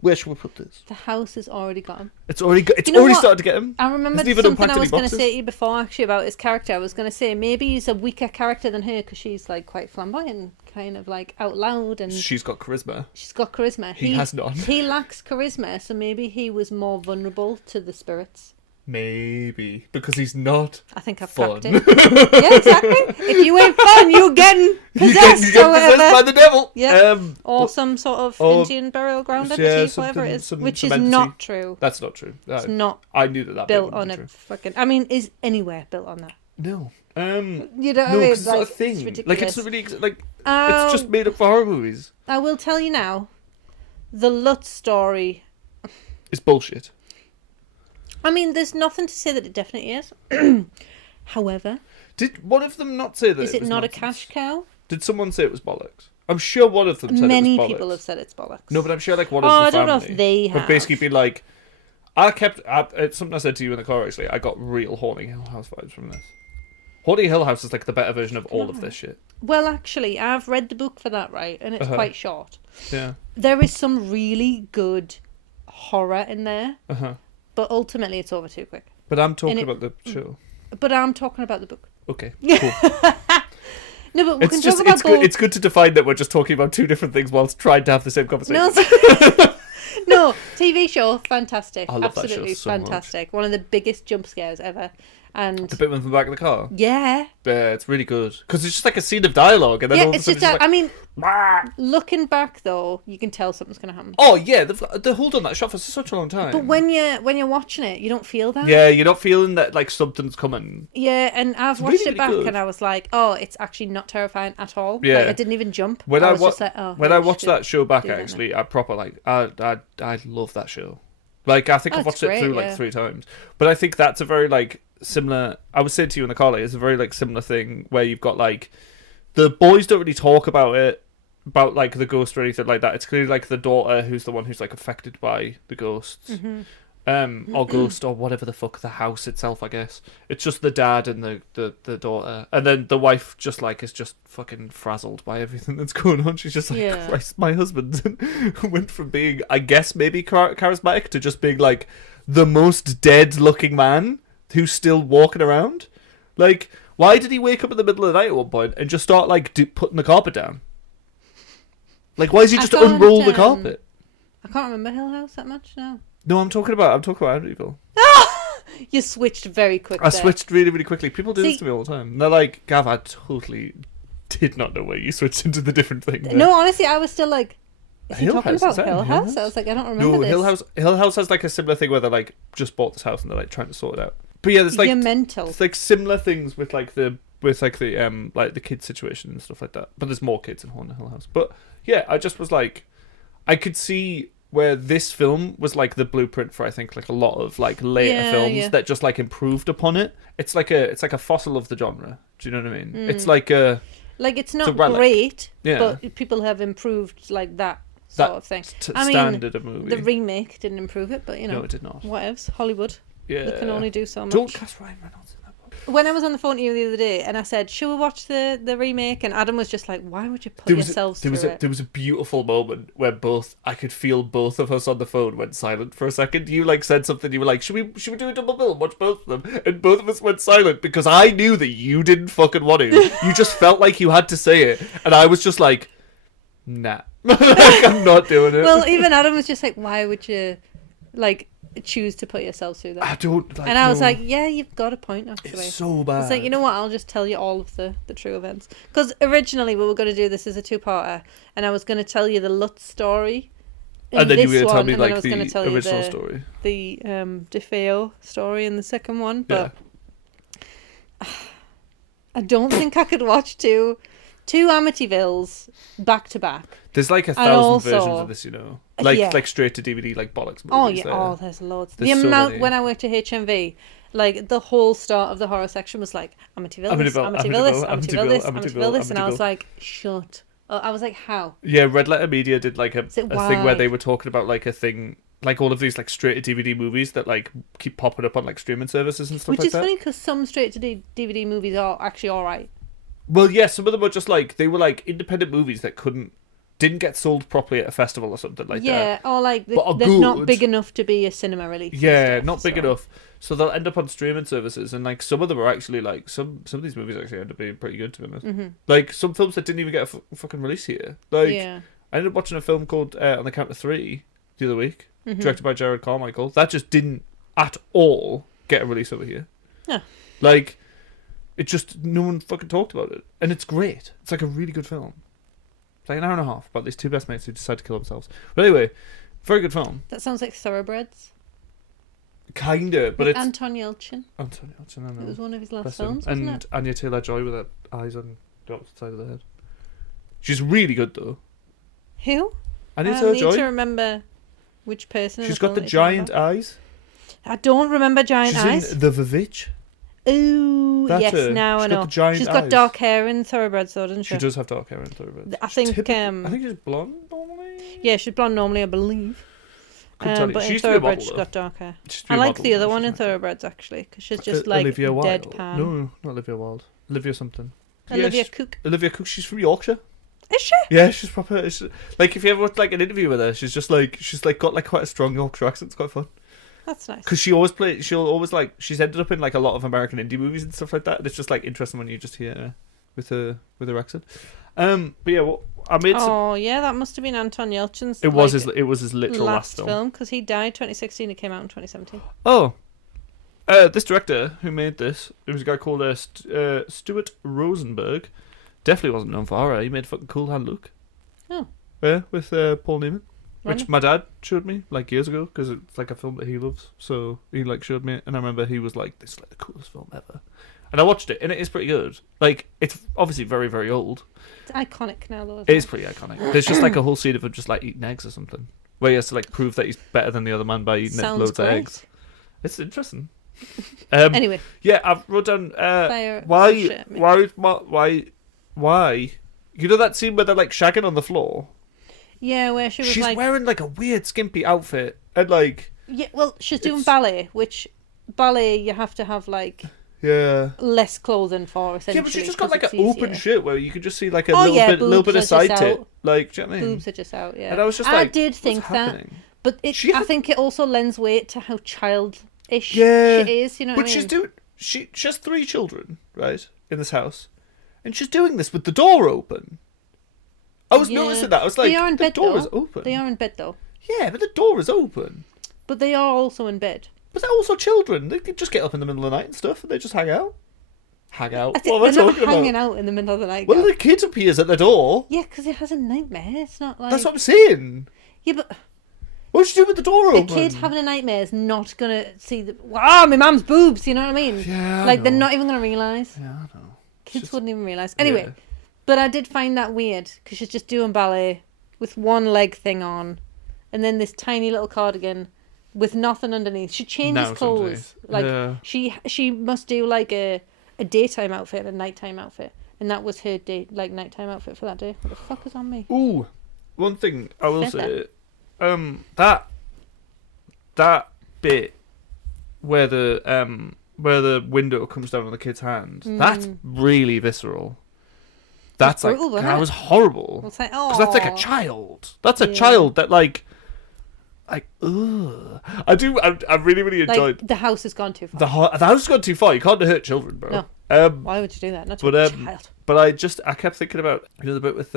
where should we put this? The house has already got him. It's already You know what? started to get him. I remember Hasn't even something unpacked I was any going to boxes. say to you before, actually, about his character. I was going to say maybe he's a weaker character than her because she's like quite flamboyant, kind of like out loud, and She's got charisma. she's got charisma. He has none. He lacks charisma, so maybe he was more vulnerable to the spirits. Maybe because he's not. I think I've Fun. cracked it. Yeah, exactly. If you ain't fun, you're getting possessed you get or whatever. possessed by the devil. Yeah. Or but some sort of or- Indian burial ground yeah, entity, whatever it is, some which is entity. not true. That's not true. It's not I knew that built bit on wouldn't a be fucking. I mean, is anywhere built on that? true. No. You know what No, I mean? 'cause it's not a Like, thing. it's ridiculous. Like it's not really it's just made up for horror movies. I will tell you now, the Lutz story. It's bullshit. I mean, there's nothing to say that it definitely is. However, Did one of them not say that? is it was not nonsense? a cash cow? Did someone say it was bollocks? I'm sure one of them said Many it was bollocks. people have said it's bollocks. No, but I'm sure like one Oh, of the I don't know family if they would have. basically be like, it's something I said to you in the car actually. I got real Haunting Hill House vibes from this. Haunting Hill House is like the better version of all of this shit. Well, actually, I've read the book for that, right? And it's quite short. Yeah. There is some really good horror in there, Uh-huh. but ultimately it's over too quick. But I'm talking it- about the show. But I'm talking about the book. Okay. Cool. No, but we It's can just talk about it's good. both. It's good to define that we're just talking about two different things whilst trying to have the same conversation. No, no, TV show, fantastic. I love that show Absolutely so much. fantastic. One of the biggest jump scares ever. And The bit with the back of the car. yeah. Yeah, it's really good because it's just like a scene of dialogue, and then all Yeah, of a it's sudden just, it's I like, mean, "Wah." looking back though, you can tell something's going to happen. Oh yeah, the hold on that shot for such a long time. But when you're watching it, you don't feel that. yeah, you're not feeling that like something's coming. Yeah, and I've It's watched really, it back really good. and I was like, oh, it's actually not terrifying at all. Yeah. Like, I didn't even jump. When I I was wa- just like, oh. When yeah, I watched should that show back, do that now. actually, I proper like I love that show. Like I think Oh, I've it's watched it great, through like yeah. 3 times. But I think that's a very like similar. I was saying to you in the car, like, it's a very like similar thing where you've got like the boys don't really talk about it, about like the ghost or anything like that. It's clearly like the daughter who's the one who's like affected by the ghosts. Mm-hmm. or ghost, or whatever the fuck, the house itself, I guess. It's just the dad and the daughter. And then the wife just, like, is just fucking frazzled by everything that's going on. She's just like, Yeah. Christ, my husband went from being, I guess, maybe charismatic to just being, like, the most dead-looking man who's still walking around. Like, why did he wake up in the middle of the night at one point and just start, like, putting the carpet down? Like, why does he just unroll the carpet? I can't remember Hill House that much now. No, I'm talking about Amityville. You switched very quick I there. switched really, really quickly. People do this to me all the time. And they're like, Gav, I totally did not know where you switched into the different thing. There. No, honestly, I was still like, is he Hill talking House, about is that Hill in House? Hill House? I was like, I don't remember No, this. Hill House has like a similar thing where they're like just bought this house and they're like trying to sort it out. But yeah, there's like You're mental. it's like similar things with like the kid situation and stuff like that. But there's more kids in Haunted Hill House. But yeah, I just was like, I could see where this film was like the blueprint for, I think, like a lot of like later films that just like improved upon it. It's like a fossil of the genre. Do you know what I mean? It's like a Like, it's not relic. great, Yeah. but people have improved like that sort of thing. Standard of movie. The remake didn't improve it, but you know, No, it did not. whatevs. Hollywood. Yeah, They can only do so much. Don't cast Ryan Reynolds in that one. When I was on the phone to you the other day and I said, should we watch the remake? And Adam was just like, why would you put yourselves through it? There was a beautiful moment where I could feel both of us on the phone went silent for a second. You like said something, you were like, should we do a double bill and watch both of them? And both of us went silent because I knew that you didn't fucking want to. You just felt like you had to say it. And I was just like, nah. Like, I'm not doing it. Well, even Adam was just like, why would you, like, choose to put yourself through that? I don't like. And I was like, yeah, you've got a point, actually. It's so bad. It's like, you know what, I'll just tell you all of the true events. Because originally we were going to do this as a two-parter, and I was going to tell you the Lutz story. And then you were going to tell me and then I like was the gonna tell you original story. The DeFeo story in the second one, but I don't think I could watch two Amityvilles back to back. There's like 1,000 versions of this, you know, like straight to DVD, like bollocks movies. Oh yeah, there. there's loads. There's the so amount many. when I worked at HMV, like the whole start of the horror section was like Amityville this, and I was like, shut. I was like, how? Yeah, Red Letter Media did like a thing where why? they were talking about like a thing, like all of these like straight to DVD movies that like keep popping up on like streaming services and stuff Which like is that. funny because some straight to DVD movies are actually all right. Well, yeah, some of them were just like they were like independent movies that didn't get sold properly at a festival or something like that. Yeah, or like But they're not good. big enough to be a cinema release. and Yeah, stuff, not big so. enough. So they'll end up on streaming services, and like some of them are actually like some of these movies actually end up being pretty good, to be honest. Mm-hmm. Like some films that didn't even get a fucking release here. Like Yeah. I ended up watching a film called On the Count of Three the other week, Mm-hmm. directed by Jared Carmichael. That just didn't at all get a release over here. Yeah. Like it just no one fucking talked about it, and it's great. It's like a really good film. It's like an hour and a half about these two best mates who decide to kill themselves. But anyway, very good film. That sounds like Thoroughbreds. Kinda, but With it's Anton Yelchin. Antonio Hudson, I know. It was one of his last Bless him. films, wasn't And it? Anya Taylor-Joy with her eyes on the opposite side of the head. She's really good though. Who? Anya I need to Taylor-Joy. remember which person. in She's the got film the that you're talking giant about. eyes. I don't remember giant She's eyes. in The Vivitch. Ooh, That's yes, her. now I She's got know. the giant She's got eyes. dark hair in Thoroughbreds, though, doesn't she? She does have dark hair in Thoroughbreds. I think, I think she's blonde normally. Yeah, she's blonde normally, I believe. Couldn't tell you. But She in used to be a Thoroughbreds, model, she's though. got dark hair. She used to be I a like model the when other she one in was 19. Thoroughbreds, actually, because she's just like Olivia Wilde. deadpan. No, not Olivia Wilde. Olivia something. Olivia she's- Cook. Olivia Cook. She's from Yorkshire. Is she? Yeah, she's proper. Like if you ever watch like an interview with her, she's got like quite a strong Yorkshire accent. It's quite fun. That's nice. Because she's ended up in like a lot of American indie movies and stuff like that. And it's just like interesting when you just hear her with her accent. But yeah, well, I made some. Oh, yeah, that must have been Anton Yelchin's It was his literal last last film, because he died 2016, it came out in 2017. Oh, this director who made this, it was a guy called Stuart Rosenberg. Definitely wasn't known for horror. He made fucking Cool Hand Luke. Oh. Yeah, with Paul Newman. Which Random. my dad showed me like years ago because it's like a film that he loves. So he like showed me it, and I remember he was like, "This is like the coolest film ever," and I watched it, and it is pretty good. Like it's obviously very very old. It's iconic now, though. It is pretty iconic. There's just like a whole scene of him just like eating eggs or something, where he has to like prove that he's better than the other man by eating Sounds loads great. of eggs. It's interesting. Anyway, Yeah, I've wrote down fire why shit at me. why. You know that scene where they're like shagging on the floor? Yeah, where she was She's like, wearing like a weird skimpy outfit and like Yeah, well, she's doing ballet, which ballet you have to have like Yeah. less clothing for, essentially. Yeah, but she just got 'cause like an it's open easier. shit where you could just see like a boobs little bit are of side just tit. out. Like, do you know what I mean? Boobs are just out, yeah. And I was just I like, did think what's that, happening? but I think it also lends weight to how childish Yeah. she is, you know what But I mean? she's doing... She has 3 children, right, in this house. And she's doing this with the door open. I was noticing that. I was like, they are in the bed, door though. is open. They are in bed, though. Yeah, but the door is open. But they are also in bed. But they're also children. They just get up in the middle of the night and stuff, and they just hang out. Hang out? I think What am I they're not talking hanging about? out in the middle of the night. Well, Gav. the kid appears at the door. Yeah, because it has a nightmare. It's not like... That's what I'm saying. Yeah, but What would you do with the door a open? kid having a nightmare is not going to see the... Wow, my mum's boobs, you know what I mean? Yeah, I like, they're know. not even going to realise. Yeah, I know. Kids just- wouldn't even realise. Anyway, Yeah. but I did find that weird, because she's just doing ballet with one leg thing on, and then this tiny little cardigan with nothing underneath. She changes Nothing clothes. underneath. Like, Yeah. she must do like a daytime outfit and a nighttime outfit. And that was her nighttime outfit for that day. What the fuck is on me? Ooh, one thing I will Feather. say, that bit where the window comes down on the kid's hand, that's really visceral. That's like brutal, wasn't that it? was horrible. It's like, Because that's like a "Aw." child. That's a Yeah. child that like, ugh. I really enjoyed Like, the house has gone too far. the house has gone too far. You can't hurt children, bro. No. Why would you do that? Not to But a child. but I kept thinking about the bit with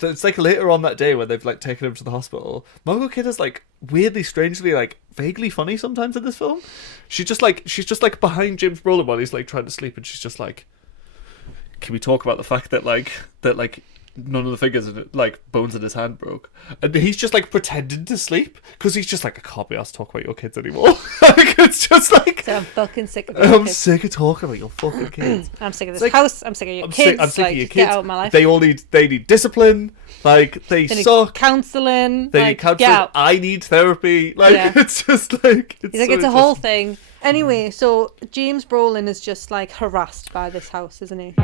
it's like later on that day when they've like taken him to the hospital. Margot Kidder is like weirdly, strangely, like vaguely funny sometimes in this film. She's just like behind James Brolin while he's like trying to sleep, and she's just like, "Can we talk about the fact that none of the fingers in it, like bones in his hand broke?" And he's just like pretending to sleep because he's just like, "I can't be asked to talk about your kids anymore." Like, it's just like, So I'm fucking sick of I'm kids. sick of talking about your fucking kids. I'm sick of this It's like, house. I'm sick of your kids. I'm sick like, of your just kids. Get out of my life. They need discipline. Like, they They need suck. counselling. They like, need counselling. Get out. I need therapy. Like, Yeah. it's just like He's like, it's a whole thing. Anyway, so James Brolin is just like harassed by this house, isn't he?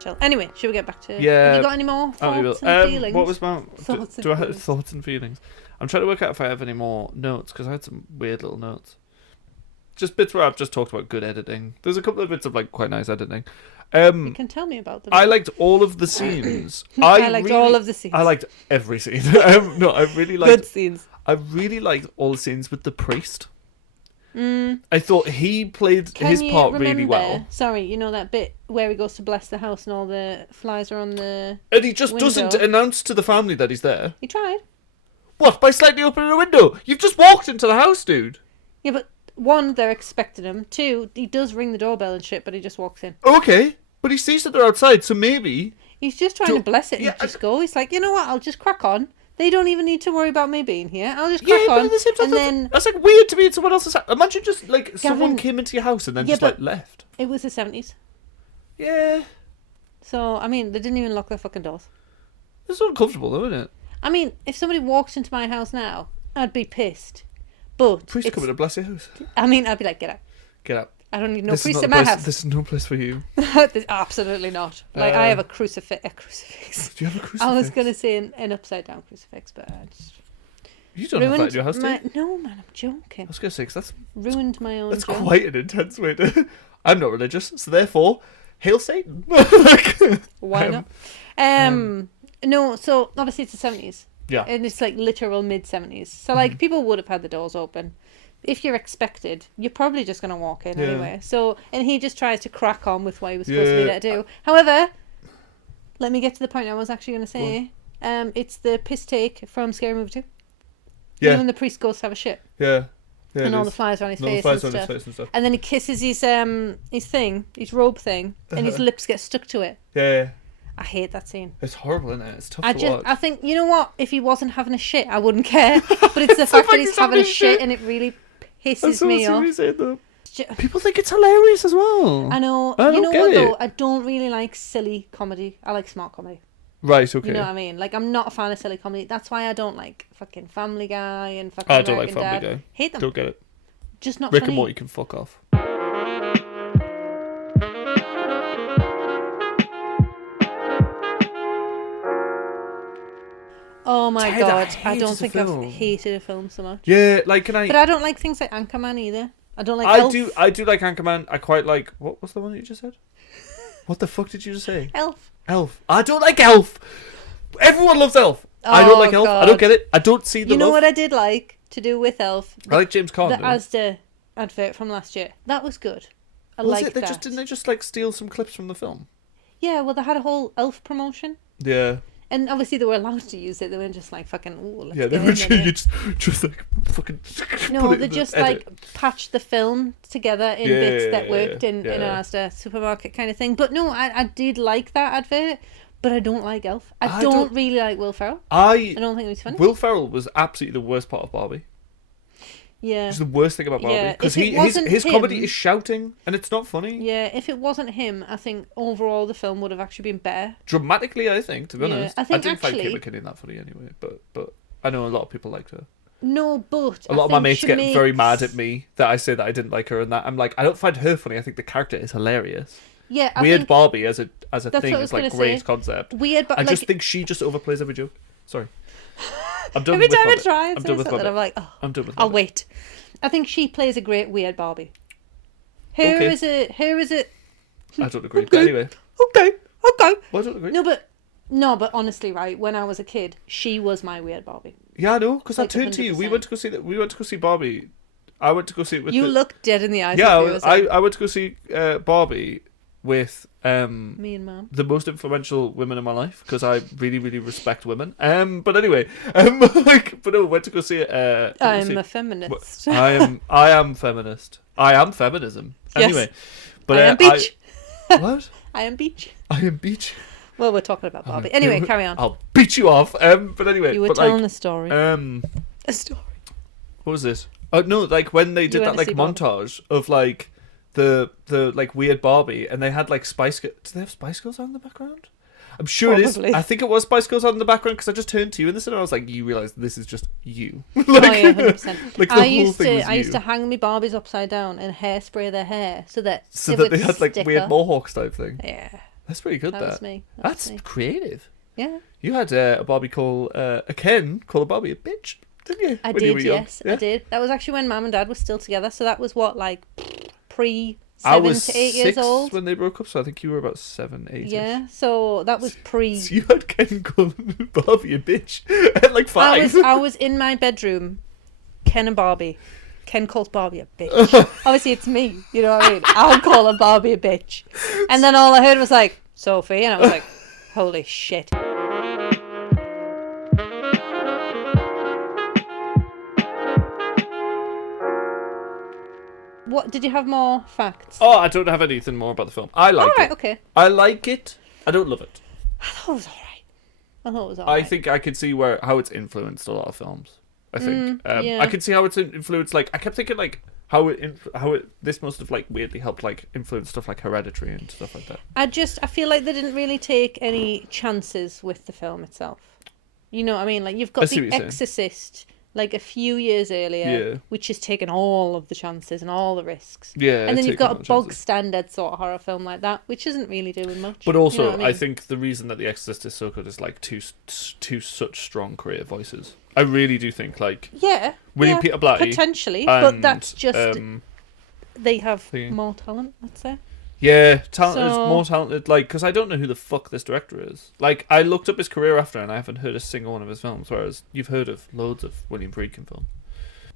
Chill. Anyway, should we get back to? Yeah. Have you got any more thoughts and feelings? What was my Thoughts and do I have feelings. thoughts and feelings? I'm trying to work out if I have any more notes because I had some weird little notes. Just bits where I've just talked about good editing. There's a couple of bits of like quite nice editing. You can tell me about them. I liked all of the scenes. I liked all of the scenes. I liked every scene. No, I really liked. Good scenes. I really liked all the scenes with the priest. I thought he played Can his you part remember, really well. Sorry, you know that bit where he goes to bless the house and all the flies are on the... And he just window? doesn't announce to the family that he's there. He tried. What? By slightly opening a window? You've just walked into the house, dude. Yeah, but one, they're expecting him. Two, he does ring the doorbell and shit, but he just walks in. Okay, but he sees that they're outside, so maybe... He's just trying to bless it and yeah, just go. He's like, you know what? I'll just crack on. They don't even need to worry about me being here. I'll just Yeah, crack but on. at the same time, And then that's like weird to be in someone else's house. Imagine just like someone Gavin- came into your house and then Yeah, just like but- left. it was the 70s. Yeah, So, I mean, they didn't even lock their fucking doors. it's uncomfortable though, isn't it? I mean, if somebody walked into my house now, I'd be pissed. But, Priest coming to bless your house. I mean, I'd be like, get out. Get out. I don't need no This is priest not in the my place- house. This is no place for you. Absolutely not. Like, I have a crucifix. Do you have a crucifix? I was going to say an upside down crucifix, but I just You don't have that in your house, do you? No, man, I'm joking. I was going to say, 'cause that's Ruined my own joke. quite an intense way to... I'm not religious, so therefore, hail Satan. Like, Why not? No, so obviously it's the 70s. Yeah. And it's like literal mid-70s. So like people would have had the doors open. If you're expected, you're probably just going to walk in Yeah. anyway. So, and he just tries to crack on with what he was supposed to be Yeah. there to do. However, let me get to the point I was actually going to say. It's the piss take from Scary Movie 2. You know Yeah, when the priest goes to have a shit yeah. Yeah, and it all the is. flies are on his And all the face flies and on his stuff. face and stuff. And then he kisses his thing, his robe thing, and his lips get stuck to it. Yeah. I hate that scene. It's horrible, isn't it? It's tough I to just, watch. I think, you know what? If he wasn't having a shit, I wouldn't care. But it's the fact that he's having a shit and it really pisses me off. Though. Ju- People think it's hilarious as well. I know. I You don't know get what it. though? I don't really like silly comedy. I like smart comedy. Right, okay. You know what I mean? Like I'm not a fan of silly comedy. That's why I don't like fucking Family Guy and fucking I don't like American Family Dad. Guy. Hate them. Don't get it. Just not Rick funny. and Morty can fuck off. Oh my Ted, god, I hated don't the think film. I've hated a film so much. Yeah, like, can I... But I don't like things like Anchorman either. I don't like I Elf. do like Anchorman. I quite like... What was the one that you just said? What the fuck did you just say? Elf. Elf. I don't like Elf. Everyone loves Elf. I don't like Elf. God. I don't get it. I don't see the You know love. what I did like to do with Elf? I like James Corden. The Asda advert from last year. That was good. I Was liked it? They that. just didn't they just like steal some clips from the film? Yeah, well, they had a whole Elf promotion. Yeah. And obviously they were allowed to use it. They weren't just like fucking, ooh, let's Yeah, they get were in there. just like fucking. No, put it they in the just edit. like patched the film together in Yeah, bits that worked in an yeah. Asda supermarket kind of thing. But no, I did like that advert, but I don't like Elf. I I don't don't- really like Will Ferrell. I I don't think it was funny. Will Ferrell was absolutely the worst part of Barbie. Yeah. It's the worst thing about Barbie Yeah, because if it his wasn't his comedy him- is shouting and it's not funny. Yeah, if it wasn't him, I think overall the film would have actually been better. Dramatically, I think, to be Yeah, honest, I think didn't find actually- Kate McKinnon that funny anyway. But I know a lot of people liked her. No, but A lot of my mates get very mad at me that I say that I didn't like her, and that I'm like, I don't find her funny. I think the character is hilarious. Yeah, I Weird think Barbie as a that's thing what I is was like gonna great say. concept. Weird, but I like just think she just overplays every joke. Sorry, I'm done every with time I Barbie. try I'm and done say with something, Barbie. I'm like, oh, I'm done with I'll Barbie. wait. I think she plays a great weird Barbie. Her Okay. is a I don't agree. But anyway, okay. well, I don't agree. No, but honestly, right, when I was a kid, she was my weird Barbie. Yeah, I know, because I Like turned to you. We 100%. went to go see that. We went to go see Barbie. I went to go see it with You the, look dead in the eyes. yeah. of me, I went to go see Barbie with me and Mum. the most influential women in my life because I really, really respect women. But anyway, like, but no, went to go see it. I'm a feminist. I am feminist. I am feminism. Yes. Anyway, but I am beach. what? I am beach. I am beach. Well, we're talking about Barbie. Anyway, carry on. I'll beat you off. But anyway, You were but telling like, a story. A story. what was this? Oh no, like when they did went that to like see Barbie. montage of like the like weird Barbie, and they had like Spice Girls. Did they have Spice Girls on in the background? I'm sure it Probably. is. I think it was Spice Girls on in the background because I just turned to you in the cinema. I was like, you realise this is just you. Oh yeah, 100%. Like the I whole used thing to was I used you. to hang my Barbies upside down and hairspray their hair so that So it that would they had like stick weird up. mohawks type thing. Yeah, That's pretty good. that was me. That was That's me. creative. Yeah, You had a Barbie call a Ken call a Barbie a bitch, didn't you? I when you were did. young? Yes, Yeah? I did. That was actually when Mum and Dad were still together. So that was what, like pre I 7 was to 8 6 years old. when they broke up, so I think you were about 7, 8. Yeah, so that was pre. So you had Ken calling Barbie a bitch at like 5. I was in my bedroom, Ken and Barbie. Ken calls Barbie a bitch. Obviously, it's me. You know what I mean? I'll call a Barbie a bitch. And then all I heard was like, Sophie. And I was like, holy shit. What, did you have more facts? Oh, I don't have anything more about the film. I like Alright, it. okay. I like it. I don't love it. I thought it was alright. I thought it was I alright. think I can see how it's influenced a lot of films. I think yeah. I can see how it's influenced. Like I kept thinking, like how this must have like weirdly helped like influence stuff like Hereditary and stuff like that. I feel like they didn't really take any chances with the film itself. You know what I mean? Like you've I got see The what you're saying. Exorcist, like a few years earlier, Yeah. which has taken all of the chances and all the risks. Yeah, And then you've taking got a all the bog chances. standard sort of horror film like that, which isn't really doing much. But also, You know what I mean? think the reason that The Exorcist is so good is like two such strong creative voices. I really do think like yeah, William yeah, Peter Blatty potentially, but and, that's just they have thingy. more talent. Let's say. yeah, talented, So- more talented. Like, because I don't know who the fuck this director is. Like, I looked up his career after, and I haven't heard a single one of his films. Whereas you've heard of loads of William Friedkin films.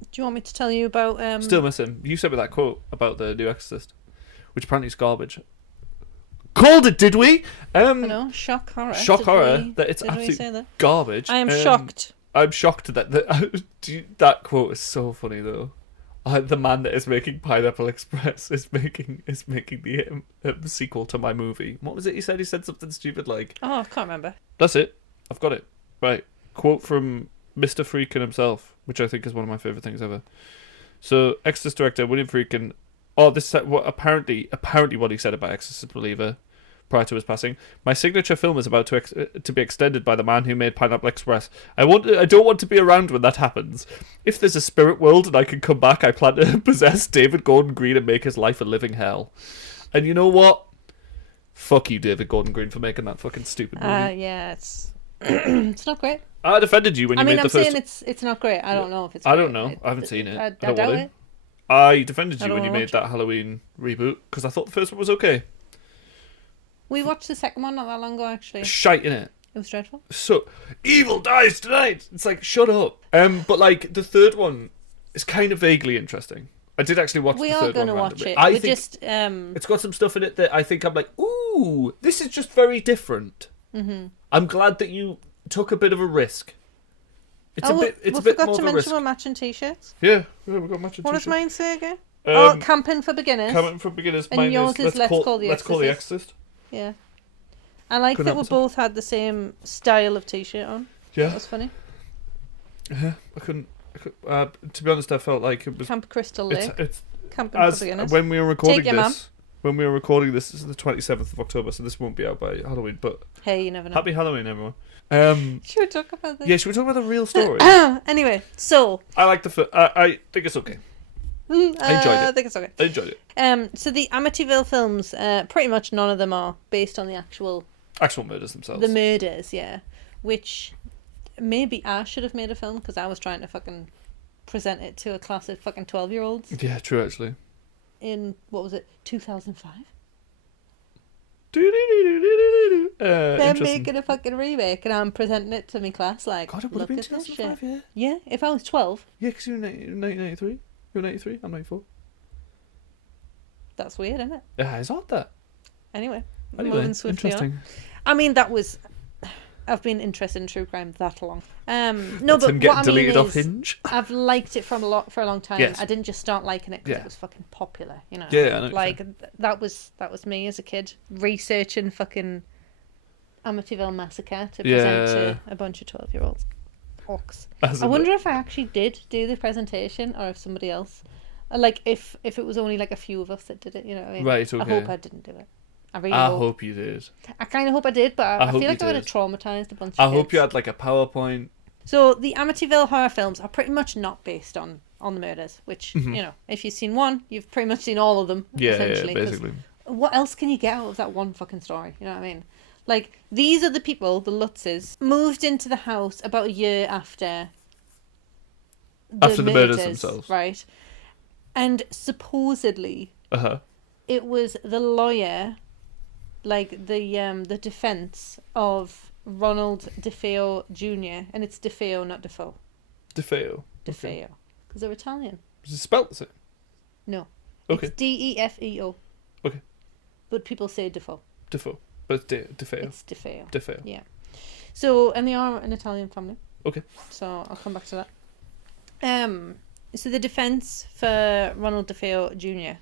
Do you want me to tell you about? Still missing. You sent me that quote about the new Exorcist, which apparently is garbage. Called it, did we? I know, shock horror. Shock Did horror. we- That it's did we absolute say that? garbage. I am shocked. I'm shocked that that quote is so funny though. The man that is making Pineapple Express is making the sequel to my movie. What was it? He said something stupid like, Oh, I can't remember. "That's it. I've got it." Right. Quote from Mr. Friedkin himself, which I think is one of my favorite things ever. So, Exorcist director William Friedkin. Oh, this is what apparently what he said about Exorcist Believer prior to his passing. My signature film is about to be extended by the man who made Pineapple Express. I don't want to be around when that happens. If there's a spirit world and I can come back, I plan to possess David Gordon Green and make his life a living hell. And you know what? Fuck you, David Gordon Green, for making that fucking stupid movie. Yeah, it's It's not great. I defended you when you made I'm the first. saying it's not great. I don't know if it's. I great. don't know. I haven't seen it. I don't doubt want it. to. I defended I you don't when you wanna made watch that Halloween reboot because I thought the first one was okay. We watched the second one not that long ago, actually. Shite in it. It was dreadful. So evil dies tonight. It's like shut up. But like the third one is kind of vaguely interesting. I did actually watch the third one. We are going to watch randomly. it. I We think just it's got some stuff in it that I think I'm like, ooh, this is just very different. Mm-hmm. I'm glad that you took a bit of a risk. It's a bit. It's we a bit forgot more to of a risk. mention we're matching t-shirts. Yeah, we've got matching What does t-shirts. mine say again? Camping for beginners. Camping for beginners. And Mine yours is Let's Call the Let's Call the Exorcist. Exorcist. Yeah. I like Good that we episode. both had the same style of t-shirt on. Yeah. That was funny. Yeah, I couldn't. To be honest, I felt like it was. Camp Crystal Lake. It's Camping for as beginners. when we were recording Take your this. When we were recording this is the 27th of October, so this won't be out by Halloween. But Hey, you never know. happy Halloween, everyone. Should we talk about this? Yeah, should we talk about the real story? Anyway, so I like the. I think it's okay. I enjoyed it. I think it's okay. I enjoyed it. So the Amityville films, pretty much none of them are based on the actual Murders themselves. the murders, yeah. Which maybe I should have made a film because I was trying to fucking present it to a class of fucking 12-year-olds Yeah, true actually. in what was it, 2005? They're Interesting. making a fucking remake and I'm presenting it to my class like, God, it would look have been at this 2005, shit. yeah. Yeah, if I was 12, Yeah, because you're 1993. You're 93. I'm 94. that's weird, isn't it? Yeah, it's odd that. Anyway, Anyway, moving swiftly interesting. on. I mean, that was. I've been interested in true crime that long. No, That's but him getting what I mean deleted off is, Hinge. I've liked it for a long time. Yes. I didn't just start liking it because Yeah. it was fucking popular, you know. Yeah, I know what like that was me as a kid researching fucking Amityville Massacre to present to a bunch of 12-year-olds. Orcs. I wonder if I actually did do the presentation or if somebody else. Like if it was only like a few of us that did it, you know what I mean? Right, okay. I hope I didn't do it. I really I hope. hope you did. I kind of hope I did, but I hope feel like you I would have did. traumatized a bunch of I kids. hope you had like a PowerPoint. So the Amityville horror films are pretty much not based on the murders, which, you know, if you've seen one, you've pretty much seen all of them, Yeah, essentially. 'cause basically. what else can you get out of that one fucking story? You know what I mean? Like, these are the people, the Lutzes, moved into the house about a year after After the murders themselves. Right. And supposedly, Uh-huh. it was the lawyer, like the defense of Ronald DeFeo Jr. And it's DeFeo, not Defoe. DeFeo. DeFeo, because they're Italian. Is it spelled the same? No. Okay. It's DeFeo. Okay. But people say Defoe. Defoe. But it's DeFeo. It's DeFeo. DeFeo. Yeah. So, and they are an Italian family. Okay. So I'll come back to that. So the defense for Ronald DeFeo Jr.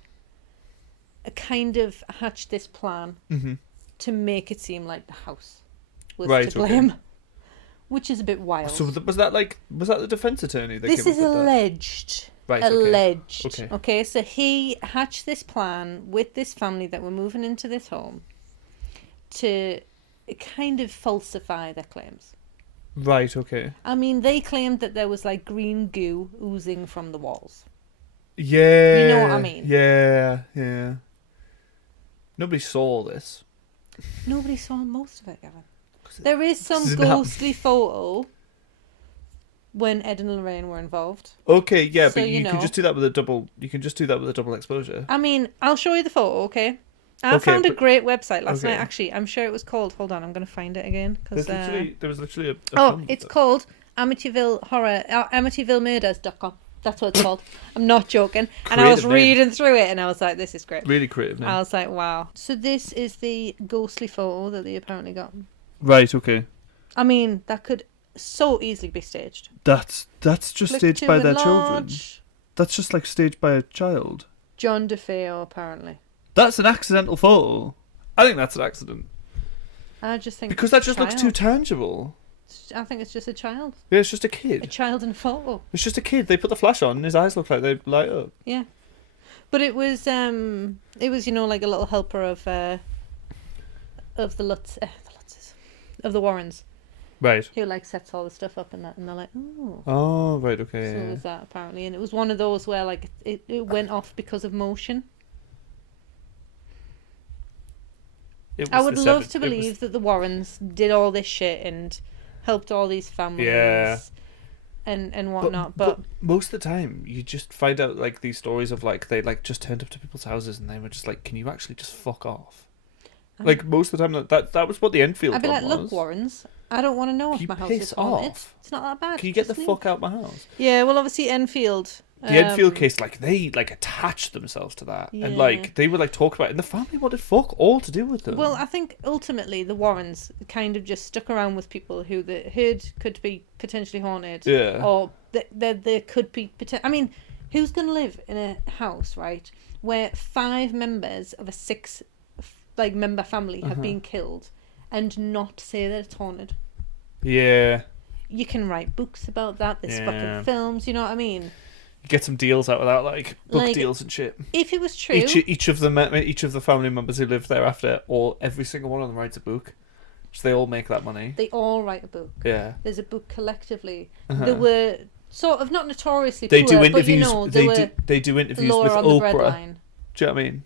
Kind of hatched this plan Mm-hmm. to make it seem like the house was Right, to blame, which is a bit wild. So was that the defense attorney that This came is up with that? alleged. Right, okay. Alleged. Okay. So he hatched this plan with this family that were moving into this home to kind of falsify their claims. Right, okay. I mean, they claimed that there was like green goo oozing from the walls. Yeah. You know what I mean? Yeah, yeah. Nobody saw this. Nobody saw most of it, Gavin. There is some Does it not- ghostly photo when Ed and Lorraine were involved. Okay, yeah, So, but you you can know. just do that with a double. You can just do that with a double exposure. I mean, I'll show you the photo, okay? I Okay, found a but- great website last okay. night, actually. I'm sure it was called... Hold on, I'm going to find it again. Cause, There was literally a oh, film it's with it. called Amityville Horror... AmityvilleMurders.com. That's what it's called. I'm not joking. And I was Creative name. reading through it and I was like, this is great. Really creative name. I was like, wow. So this is the ghostly photo that they apparently got. Right, okay. I mean, that could so easily be staged. That's just Click staged to by their children. enlarge. That's just like staged by a child. John DeFeo, apparently. That's an accidental photo. I think that's an accident. I just think Because it's that a just looks child. too tangible. I think it's just a child. Yeah, it's just a A kid. child in a photo. It's just a kid. They put the flash on and his eyes look like they light up. Yeah. But it was you know, like a little helper of the Lutzes, of the Warrens, Right. who like sets all the stuff up and that, and they're like, oh. Oh, right, okay. So it was that apparently, and it was one of those where like it went off because of motion. It was I would the love seven- to it was- believe that the Warrens did all this shit and helped all these families. Yeah. And whatnot, but most of the time you just find out like these stories of like they like just turned up to people's houses and they were just like, can you actually just fuck off? Like most of the time that was what the Enfield I'd be one like, was. look, Warrens, I don't want to know if my house is haunted. It's not that bad. Can you get the Just fuck leave. out my house? Yeah, well, obviously Enfield. The Enfield case, like they like attached themselves to that, and like they were like talking about it, and the family wanted fuck all to do with them. Well, I think ultimately the Warrens kind of just stuck around with people who they heard could be potentially haunted, or there could be. I mean, who's going to live in a house, right, where 5 members of a 6 member family have been killed, and not say that it's haunted? Yeah. You can write books about that. There's fucking films. You know what I mean? You get some deals out of that, like book deals and shit. If it was true, each of the family members who lived thereafter, or every single one of them writes a book, so they all make that money. They all write a book. Yeah, there's a book collectively. They were sort of not notoriously they poor, do interviews. but They do interviews the with on the Oprah. breadline. Do you know what I mean?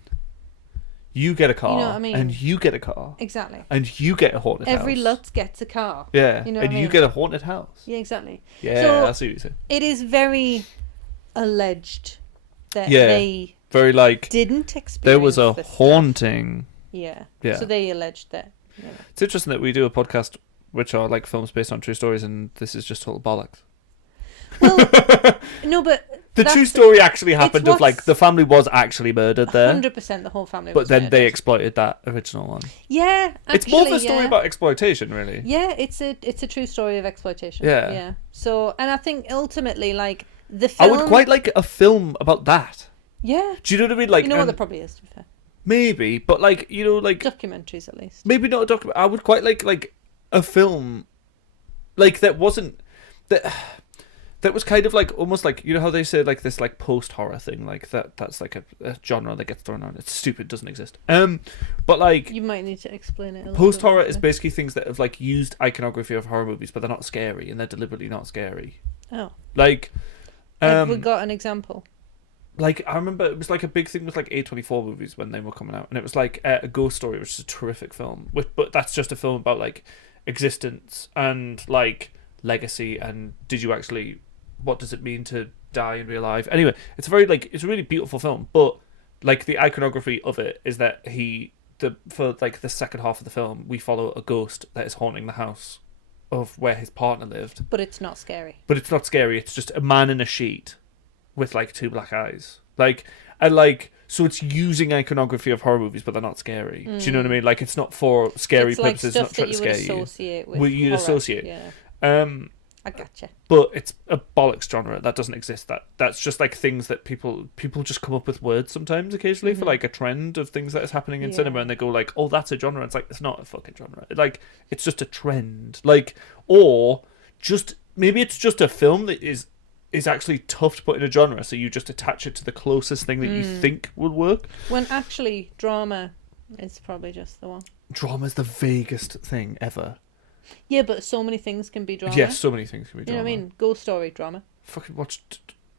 You get a car, You know what I mean? and you get a car, Exactly. and you get a haunted house. Every Lutz gets a car. Yeah, you know and what I you mean? get a haunted house. Yeah, exactly. Yeah, so I see what you say. It is very alleged that they very like didn't experience. There was a this haunting. stuff. Yeah. So they alleged that. Yeah. It's interesting that we do a podcast which are like films based on true stories, and this is just total bollocks. Well, no, but the true story actually happened of like the family was actually murdered there. 100% the whole family. But was then murdered. they exploited that original one. Yeah, actually, it's more of a story about exploitation, really. Yeah, it's a true story of exploitation. Yeah. Yeah. So, and I think ultimately, like the film, I would quite like a film about that. Yeah. Do you know what I mean? Like, you know what there probably is, to be fair. Maybe, but like, you know, like documentaries at least. Maybe not a documentary. I would quite like a film, like that wasn't that. That was kind of like almost like, you know how they say like this like post horror thing, like that's like a genre that gets thrown around. It's stupid, doesn't exist. But like you might need to explain it. Post horror is basically things that have like used iconography of horror movies, but they're not scary and they're deliberately not scary. Oh. Like, have we got an example? Like I remember it was like a big thing with like A24 movies when they were coming out, and it was like a Ghost Story, which is a terrific film. But that's just a film about like existence and like legacy and what does it mean to die and be alive? Anyway, it's it's a really beautiful film, but like the iconography of it is that for like the second half of the film, we follow a ghost that is haunting the house of where his partner lived. But it's not scary. It's just a man in a sheet with like 2 black eyes. So it's using iconography of horror movies, but they're not scary. Do you know what I mean? Like it's not for scary purposes, stuff not trying to scare you. Associate with You'd horror. associate. Yeah. I gotcha. But it's a bollocks genre that doesn't exist. That's just like things that people just come up with words sometimes, occasionally for like a trend of things that is happening in cinema, and they go like, "Oh, that's a genre." It's like it's not a fucking genre. Like it's just a trend. Like or just maybe it's just a film that is actually tough to put in a genre, so you just attach it to the closest thing that you think would work. When actually drama is probably just the one. Drama's the vaguest thing ever. Yeah, but so many things can be drama. Yes, so many things can be drama. You know what I mean? Ghost Story, drama. Fucking watch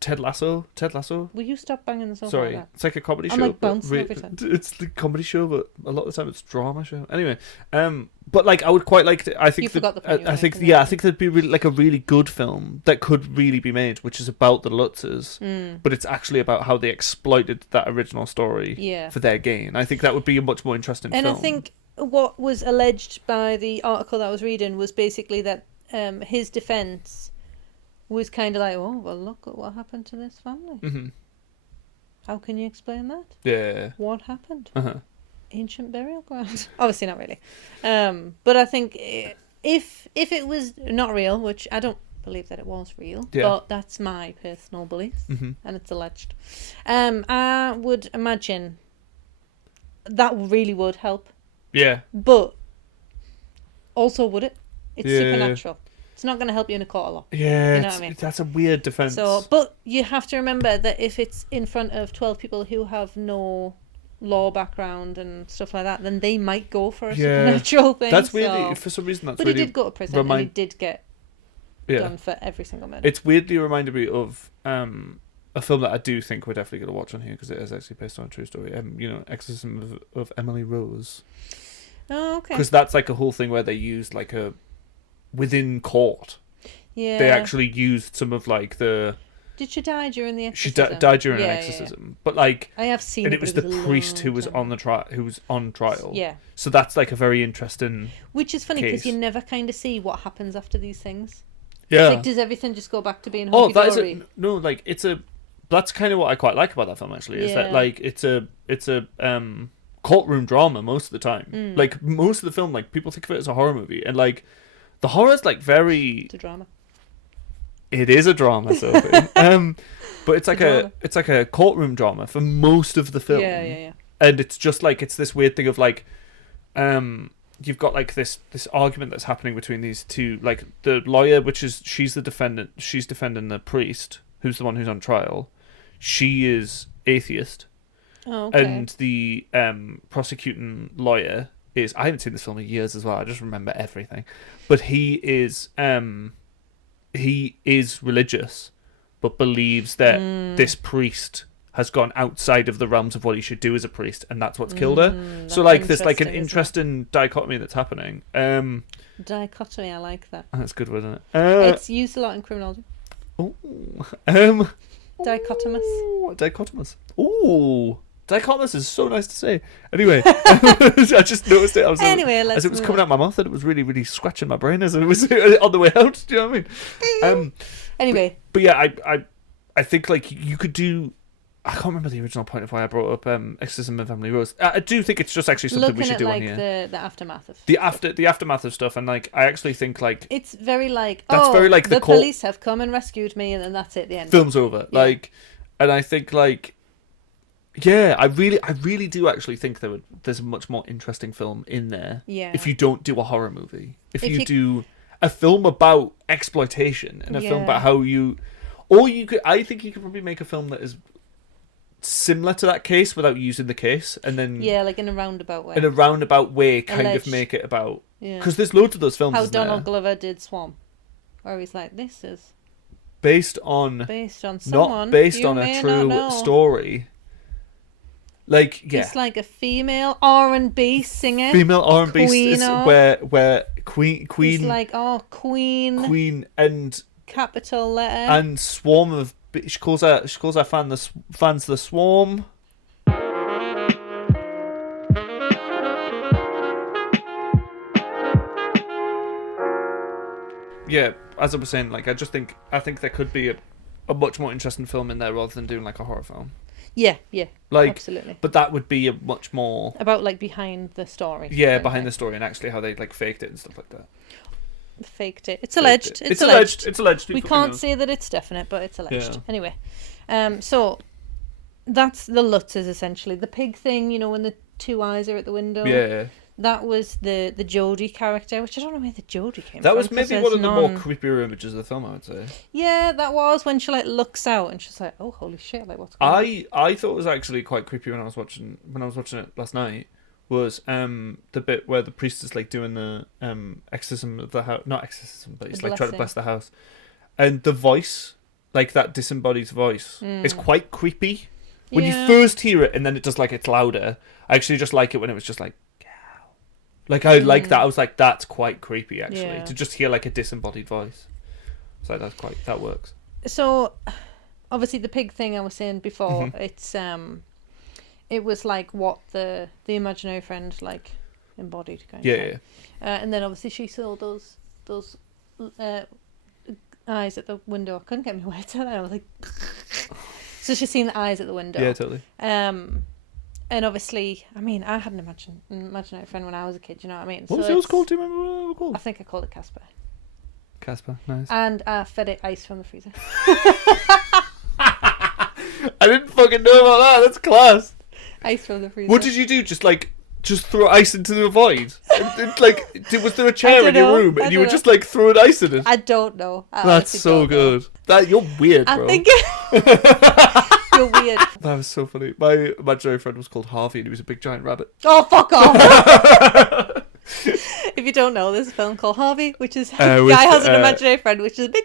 Ted Lasso. Will you stop banging the sofa Sorry, like that? it's like a comedy show. I'm like bouncing every time. It's the comedy show, but a lot of the time it's drama show. Anyway, but like I would quite like to. I think I think there'd be really, like a really good film that could really be made, which is about the Lutzes, but it's actually about how they exploited that original story for their gain. I think that would be a much more interesting film. And I think what was alleged by the article that I was reading was basically that his defense was kind of like, oh, well, look at what happened to this family. Mm-hmm. How can you explain that? Yeah. What happened? Uh-huh. Ancient burial ground. Obviously not really. But I think if it was not real, which I don't believe that it was real, but that's my personal belief, and it's alleged, I would imagine that really would help. Yeah. But also, would it? It's supernatural. It's not going to help you in a court of law. Yeah, you know what I mean? That's a weird defense. So, but you have to remember that if it's in front of 12 people who have no law background and stuff like that, then they might go for a supernatural thing. That's weirdly, for some reason, that's but really... But he did go to prison and he did get done for every single murder. It's weirdly reminded me of a film that I do think we're definitely going to watch on here because it is actually based on a true story. Exorcism of Emily Rose. Oh, okay. Because that's like a whole thing where they used like a within court. Yeah. They actually used some of like the. Did she die during the She exorcism? died during an Yeah, exorcism, but like, I have seen and it, it was but the a priest long who was time on the trial, who was on trial. Yeah. So that's like a very interesting. Which is funny because case. you never kind of see what happens after these things. Yeah. Like, does everything just go back to being Oh, hunky that is dory? no, like it's a. That's kind of what I quite like about that film. Actually, is that Yeah. like it's a courtroom drama most of the time. Mm. Like most of the film, like people think of it as a horror movie, and like the horror's like very. It's a drama. It is a drama, Sophie. But it's like drama. it's like a courtroom drama for most of the film. Yeah. And it's just like it's this weird thing of like, you've got like this argument that's happening between these two, like the lawyer, which is she's the defendant, she's defending the priest, who's the one who's on trial. She is atheist, Oh, okay. and the prosecuting lawyer is I haven't seen this film in years as well. I just remember everything, but he is religious, but believes that this priest has gone outside of the realms of what he should do as a priest, and that's what's killed her. So like there's like an interesting dichotomy that's happening. Dichotomy, I like that. That's good, wasn't it? It's used a lot in criminology. Oh, Dichotomous. Dichotomous. Ooh, dichotomous is so nice to say. Anyway, I just noticed it. Anyway, let's as it was move coming on. out my mouth, and it was really, really scratching my brain as it was on the way out. Do you know what I mean? Anyway, but yeah, I think like you could do. I can't remember the original point of why I brought up Exorcism of Emily Rose. I do think it's just actually something looking we should at do like on here. the aftermath of The aftermath of stuff, and like I actually think like it's very like That's very like the court- police have come and rescued me, and then that's it. At the end. film's over. Yeah. Like, and I think like, yeah, I really do actually think there's a much more interesting film in there. Yeah. If you don't do a horror movie, if If you you- do a film about exploitation and a film Yeah. about how you, or you could, I think you could probably make a film that is similar to that case without using the case, and then Yeah, like in a roundabout way. in a roundabout way, kind Alleged. of make it about Yeah. because there's loads of those films. How isn't there? Donald Glover did Swarm, where he's like, "This is based on based on someone not based you on a may not true know." story. Like yeah, It's like a female R&B singer. female R&B Queen of- where Queen It's like Queen, and capital letter. and swarm of she calls her fans the swarm. Yeah, as I was saying, like I think there could be a much more interesting film in there rather than doing like a horror film. yeah, Like, absolutely. but that would be a much more About like behind the story. yeah behind the story and actually how they like faked it and stuff like that. Faked it. It's alleged. It's alleged. It's alleged. We Who can't knows? say that it's definite, but it's alleged. Yeah. Anyway, so that's the Lutzes essentially. The pig thing, you know, when the two eyes are at the window. Yeah. That was the Jodie character, which I don't know where the Jodie came from. That was 'cause maybe there's one of the more none. creepier images of the film, I would say. Yeah, that was when she like looks out and she's like, "Oh, holy shit! Like what's going on?" I thought it was actually quite creepy when I was watching it last night. Was the bit where the priest is like doing the exorcism of the house, not exorcism, but he's like trying to Blessing. bless the house, and the voice, like that disembodied voice, is quite creepy when you Yeah. first hear it, and then it does like it's louder. I actually just like it when it was just like. Like I like that. I was like, that's quite creepy actually Yeah. to just hear like a disembodied voice. So that works. So, obviously, the pig thing I was saying before, Mm-hmm. it's it was like what the imaginary friend like embodied kind of Yeah, thing. And then obviously she saw those eyes at the window. I couldn't get my words out. I was like, so she's seen the eyes at the window. yeah, totally. And obviously, I mean, I had an imaginary friend when I was a kid. You know what I mean? What was yours called? Do you remember what it was I called? think I called it Casper. Casper, nice. And I fed it ice from the freezer. I didn't fucking know about that. That's class. Ice from the freezer. What did you do? Just throw ice into the void? Was there a chair don't in your know. room I and you don't were just like throwing ice in it? I don't know. I That's honestly so don't know. good. You're weird, bro. I think you're weird. That was so funny. My imaginary friend was called Harvey and he was a big giant rabbit. Oh, fuck off. If you don't know, there's a film called Harvey, which is with, guy has an imaginary friend, which is a big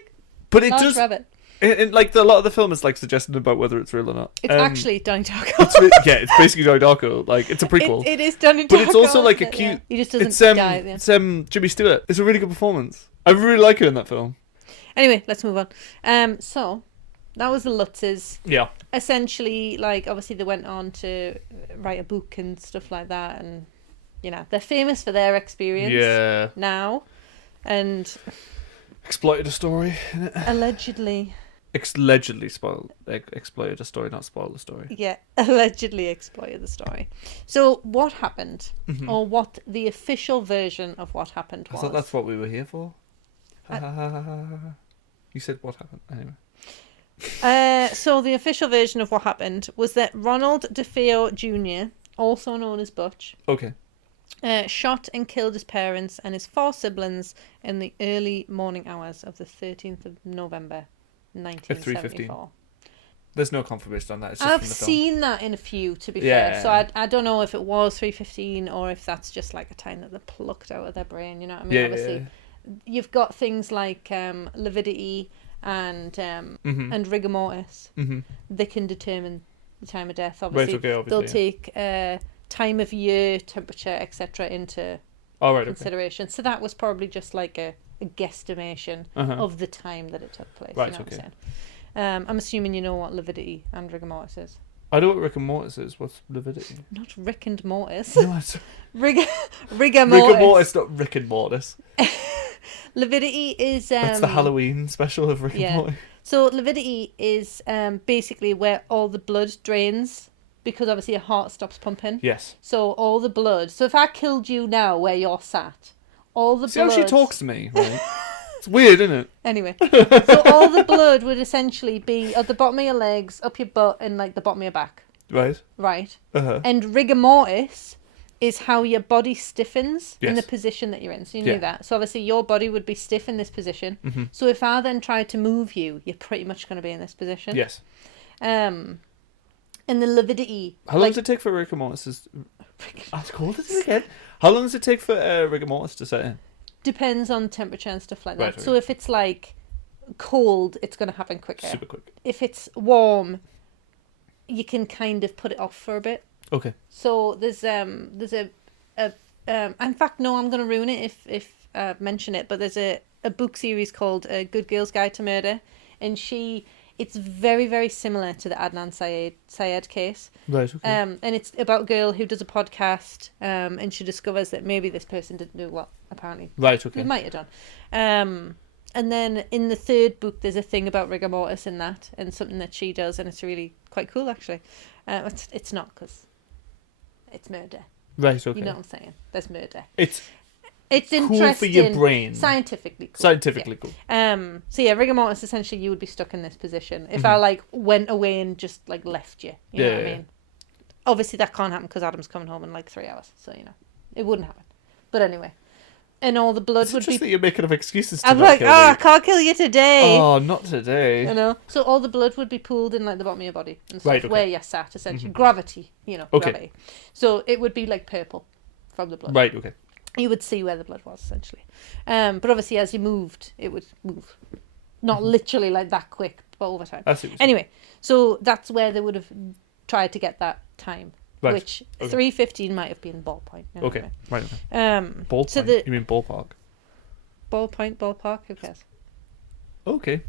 But it large does. rabbit. And like a lot of the film is like suggesting about whether it's real or not. It's actually Donnie Darko. It's basically Donnie Darko. Like it's a prequel. It is Donnie Darko. But it's also like a isn't it? Yeah. cute. He just doesn't It's die at the end. Jimmy Stewart. It's a really good performance. I really like her in that film. Anyway, let's move on. So that was the Lutzes. Yeah. Essentially, like, obviously they went on to write a book and stuff like that, and they're famous for their experience. Yeah. Now, and Exploited a story, innit? allegedly. Allegedly exploited a story, not spoiled the story. Yeah, allegedly exploited the story. So what happened, Mm-hmm. or what the official version of what happened was? I thought that's what we were here for. You said what happened anyway. So the official version of what happened was that Ronald DeFeo Jr., also known as Butch, Okay. shot and killed his parents and his 4 siblings in the early morning hours of the 13th of November, 1974. There's no confirmation on that. It's just I've from the film. seen that in a few, to be Yeah. fair. So I don't know if it was 3:15 or if that's just like a time that they plucked out of their brain. You know what I mean? Yeah, Obviously, you've got things like lividity and rigor mortis. Mm-hmm. They can determine the time of death. Right, Obviously, okay, they'll obviously. take time of year, temperature, etc. into Oh, right, okay. consideration. So that was probably just like a guesstimation of the time that it took place. Right, You know what okay. I'm saying? I'm assuming you know what lividity and rigor mortis is. I know what Rick and Mortis is. What's Lividity? Not Rick and Mortis. No, it's Rigor Rick and mortis. Mortis, not Rick and Mortis. Lividity is That's the Halloween special of Rick yeah. and Morty. So lividity is basically where all the blood drains because obviously your heart stops pumping. Yes. So all the blood. So if I killed you now where you're sat, all the See blood. how she talks to me, right? It's weird, isn't it? Anyway, so all the blood would essentially be at the bottom of your legs, up your butt, and like the bottom of your back. Right. Right. Uh-huh. And rigor mortis is how your body stiffens in the Yes. position that you're in. So you Yeah. knew that. So obviously your body would be stiff in this position. Mm-hmm. So if I then tried to move you, you're pretty much going to be in this position. Yes. And the lividity. How long does it take for Rick and Mortis? I've called it again. How long does it take for Rick and Mortis to set in? Depends on temperature and stuff like that. Right, So okay. if it's like cold, it's going to happen quicker. Super quick. If it's warm, you can kind of put it off for a bit. Okay. So there's a in fact no, I'm going to ruin it if I mention it, but there's a book series called Good Girl's Guide to Murder, and it's very, very similar to the Adnan Syed case. Right, okay. And it's about a girl who does a podcast, and she discovers that maybe this person didn't do what apparently Right, okay. they might have done. And then in the 3rd book, there's a thing about rigor mortis in that, and something that she does, and it's really quite cool, actually. It's not, because it's murder. Right, okay. You know what I'm saying? There's murder. It's interesting. cool for your brain. Scientifically cool. Scientifically cool. So yeah, rigor mortis, essentially you would be stuck in this position. If Mm-hmm. I like went away and just like left you. You know what I Yeah. mean? Obviously that can't happen because Adam's coming home in like 3 hours. So, it wouldn't happen. But anyway. And all the blood It's would just be... that you're making up excuses to I'm not like, kill I me. can't kill you today. Oh, not today. You know? So all the blood would be pooled in like the bottom of your body and stuff, Right, okay. where you're sat, essentially. Gravity, Okay. gravity. So it would be like purple from the blood. Right, okay. You would see where the blood was, essentially. But obviously as you moved, it would move. Not literally like that quick, but over time. I see what you're saying. Anyway, so that's where they would have tried to get that time. Right, Which okay. 3:15 might have been ballpoint. You know what I Okay, mean? right, okay. Ballpoint? So the You mean ballpark? ballpark, who cares? Okay.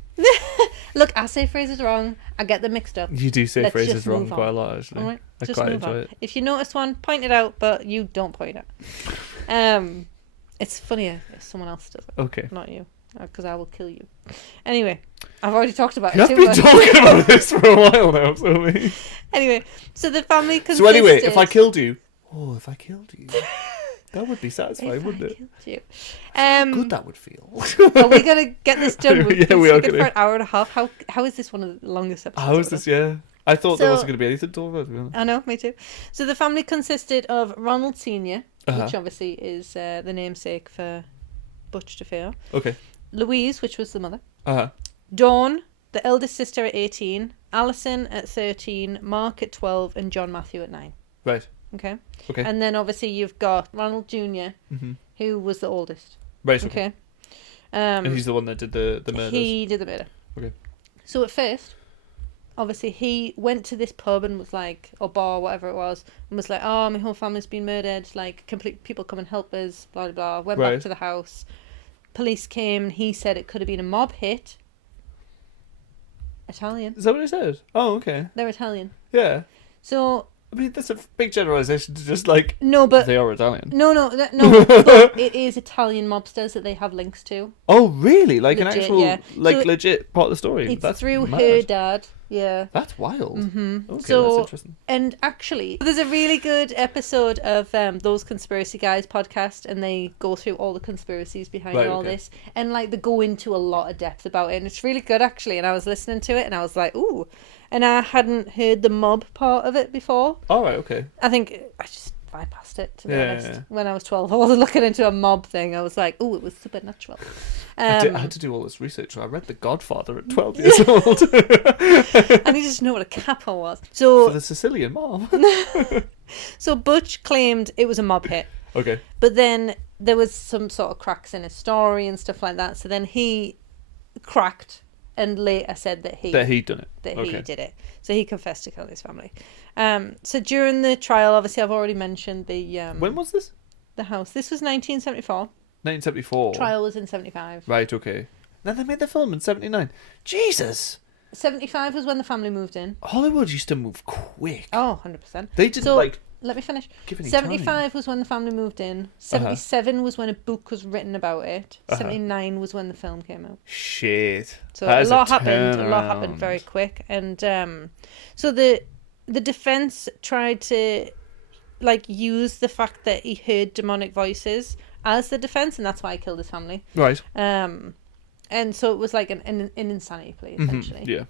Look, I say phrases wrong. I get them mixed up. You do say Let's phrases just wrong move on. quite a lot, actually. All right, I just quite move enjoy on. it. If you notice one, point it out, but you don't point it. It's funnier if someone else does it, Okay. not you, because I will kill you. Anyway, I've already talked about You've it too been much. talking about this for a while now, so Anyway, so the family consisted... So anyway, if I killed you... Oh, if I killed you... That would be satisfying, If wouldn't I it? killed you. Good that would feel. Are we going to get this done? We've Yeah, been we are speaking gonna. for an hour and a half. How is this one of the longest episodes? How is this, yeah? I thought there So- wasn't going to be anything to talk about, to be honest. I know, me too. So the family consisted of Ronald Sr., Uh-huh. which obviously is the namesake for Butch DeFeo. Okay. Louise, which was the mother. Uh-huh. Dawn, the eldest sister at 18. Alison at 13. Mark at 12. And John Matthew at 9. Right. Okay? Okay. And then obviously you've got Ronald Jr., Mm-hmm. who was the oldest. Right, okay. Okay? And he's the one that did the murders. He did the murder. Okay. So at first, obviously, he went to this pub and was like, or bar, whatever it was, and was like, oh, my whole family's been murdered. Like, complete people come and help us, blah, blah, blah. Went Right. back to the house. Police came and he said it could have been a mob hit. Italian. Is that what it said? Oh, okay. They're Italian. Yeah. So I mean, that's a big generalization to just like. no, but they are Italian. no. But it is Italian mobsters that they have links to. Oh, really? Like Legit, an actual, yeah. like So legit part of the story. It's That's through mad. her dad. Yeah. That's wild. Mm-hmm. Okay, So, that's interesting. and actually, there's a really good episode of Those Conspiracy Guys podcast, and they go through all the conspiracies behind all this, and like they go into a lot of depth about it, and it's really good actually. And I was listening to it, and I was like, ooh, and I hadn't heard the mob part of it before. All right, okay. I think I just bypassed it, to be honest. Yeah. When I was 12, I wasn't looking into a mob thing. I was like, oh, it was supernatural. I had to do all this research. I read The Godfather at 12 years old. I needed to know what a capo was. So For the Sicilian mob. So Butch claimed it was a mob hit. Okay. But then there was some sort of cracks in his story and stuff like that. So then he cracked and later said that he'd done it. He did it. So he confessed to killing his family. So during the trial, obviously I've already mentioned the When was this? the house. This was 1974. 1974. Trial was in 75. Right, okay. Then they made the film in 79. Jesus! 75 was when the family moved in. Hollywood used to move quick. Oh, 100%. They didn't So, like let me finish. give any 75 time. was when the family moved in. 77 was when a book was written about it. 79 was when the film came out. Shit. So That a is lot happened. A lot turnaround. happened very quick. And so the defense tried to like use the fact that he heard demonic voices as the defense, and that's why he killed his family. Right. And so it was like an insanity plea, essentially. Yeah.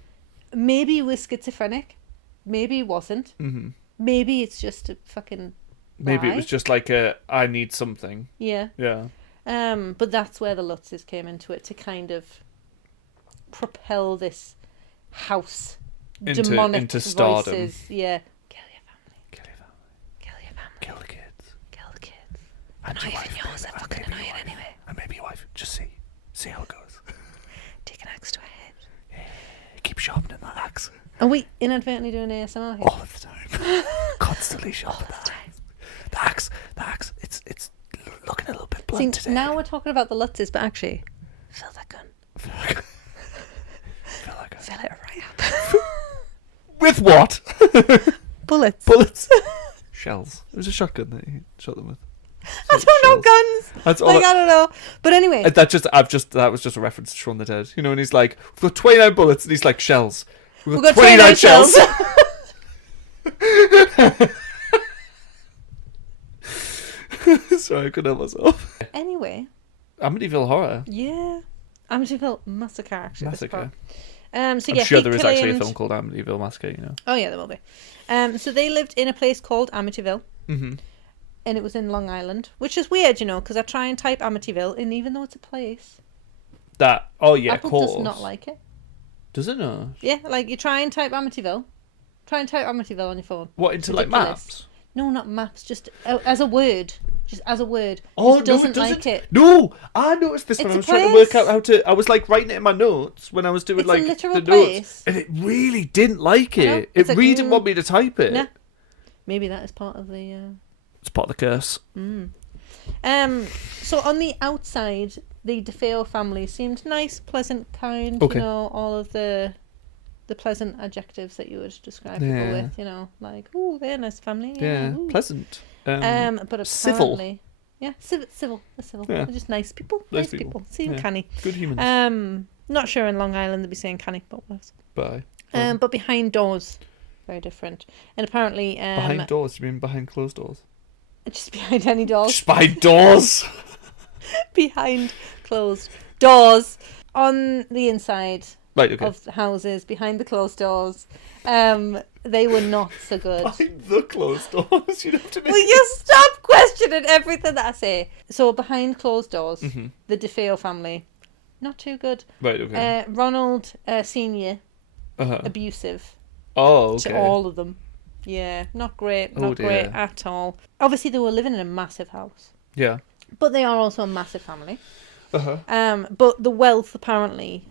Maybe he was schizophrenic. Maybe he wasn't. Mm-hmm. Maybe it's just a fucking Maybe it lie. was just like I need something. Yeah. Yeah. But that's where the Lutzes came into it to kind of propel this house demonic into stardom. voices. Yeah. Kill your family. Kill your family. Kill your family. Kill the kids. Kill the kids. And Not your even wife, yours. They're and fucking maybe your annoying wife. anyway. And maybe your wife. Just see how it goes. Take an axe to a head. Keep sharpening that axe. Are we inadvertently doing ASMR here? All of the time. Constantly sharpening that axe. The axe. It's looking a little bit blunt See, today. now we're talking about the Lutzes, but actually, fill that gun. Feel like Fill it right up. with what? Bullets. Bullets. Shells. It was a shotgun that he shot them with. I don't know guns. That's all. Like, I don't know. But anyway. That was just a reference to Shaun the Dead. You know, and he's like, we've got 29 bullets, and he's like, shells. We've got 29 shells. Sorry, I couldn't help myself. Anyway. Amityville Horror. Yeah. Amityville Massacre, actually. Massacre. So I'm yeah, sure he there is actually a claimed- film called Amityville Massacre, you know. Oh yeah, there will be. So they lived in a place called Amityville. Mm-hmm. And it was in Long Island, which is weird, you know, because I try and type Amityville, and even though it's a place, Oh yeah, Apple of course. does not like it. Does it not? Yeah, like you try and type Amityville. Try and type Amityville on your phone. What, into like Ridiculous. maps? No, not maps, just as a word. Just as a word. Oh, Just no, doesn't it doesn't. like it. No, I noticed this when It's I a was trying to work place. out how to. I was like writing it in my notes when I was doing It's a like literal the place. notes, and it really didn't like I know. it. It's It like, really didn't want me to type it. Nah. Maybe that is part of the. It's part of the curse. So on the outside, the DeFeo family seemed nice, pleasant, kind. Okay. You know, all of the pleasant adjectives that you would describe people Yeah. with. You know, like, oh, they're a nice family. Yeah, ooh. pleasant. But apparently, civil. Yeah, civil. They're civil. Yeah. They're just nice people. Nice Nice people. people. Seem Yeah. canny. Good humans. Not sure in Long Island they'd be saying canny, but what else? Bye. But behind doors, very different. And apparently, Behind doors? You mean behind closed doors? just behind any doors. Just behind doors. Behind closed doors on the inside Right. Okay. of the houses, behind the closed doors, they were not so good. Behind the closed doors. You'd have to make. Will you stop questioning everything that I say? So behind closed doors, Mm-hmm. the DeFeo family, not too good. Right. Okay. Ronald Senior, Uh-huh. abusive Oh. to Okay. all of them. Yeah, not great, Oh, not great dear. at all. Obviously, they were living in a massive house, Yeah. but they are also a massive family. Uh-huh. But the wealth apparently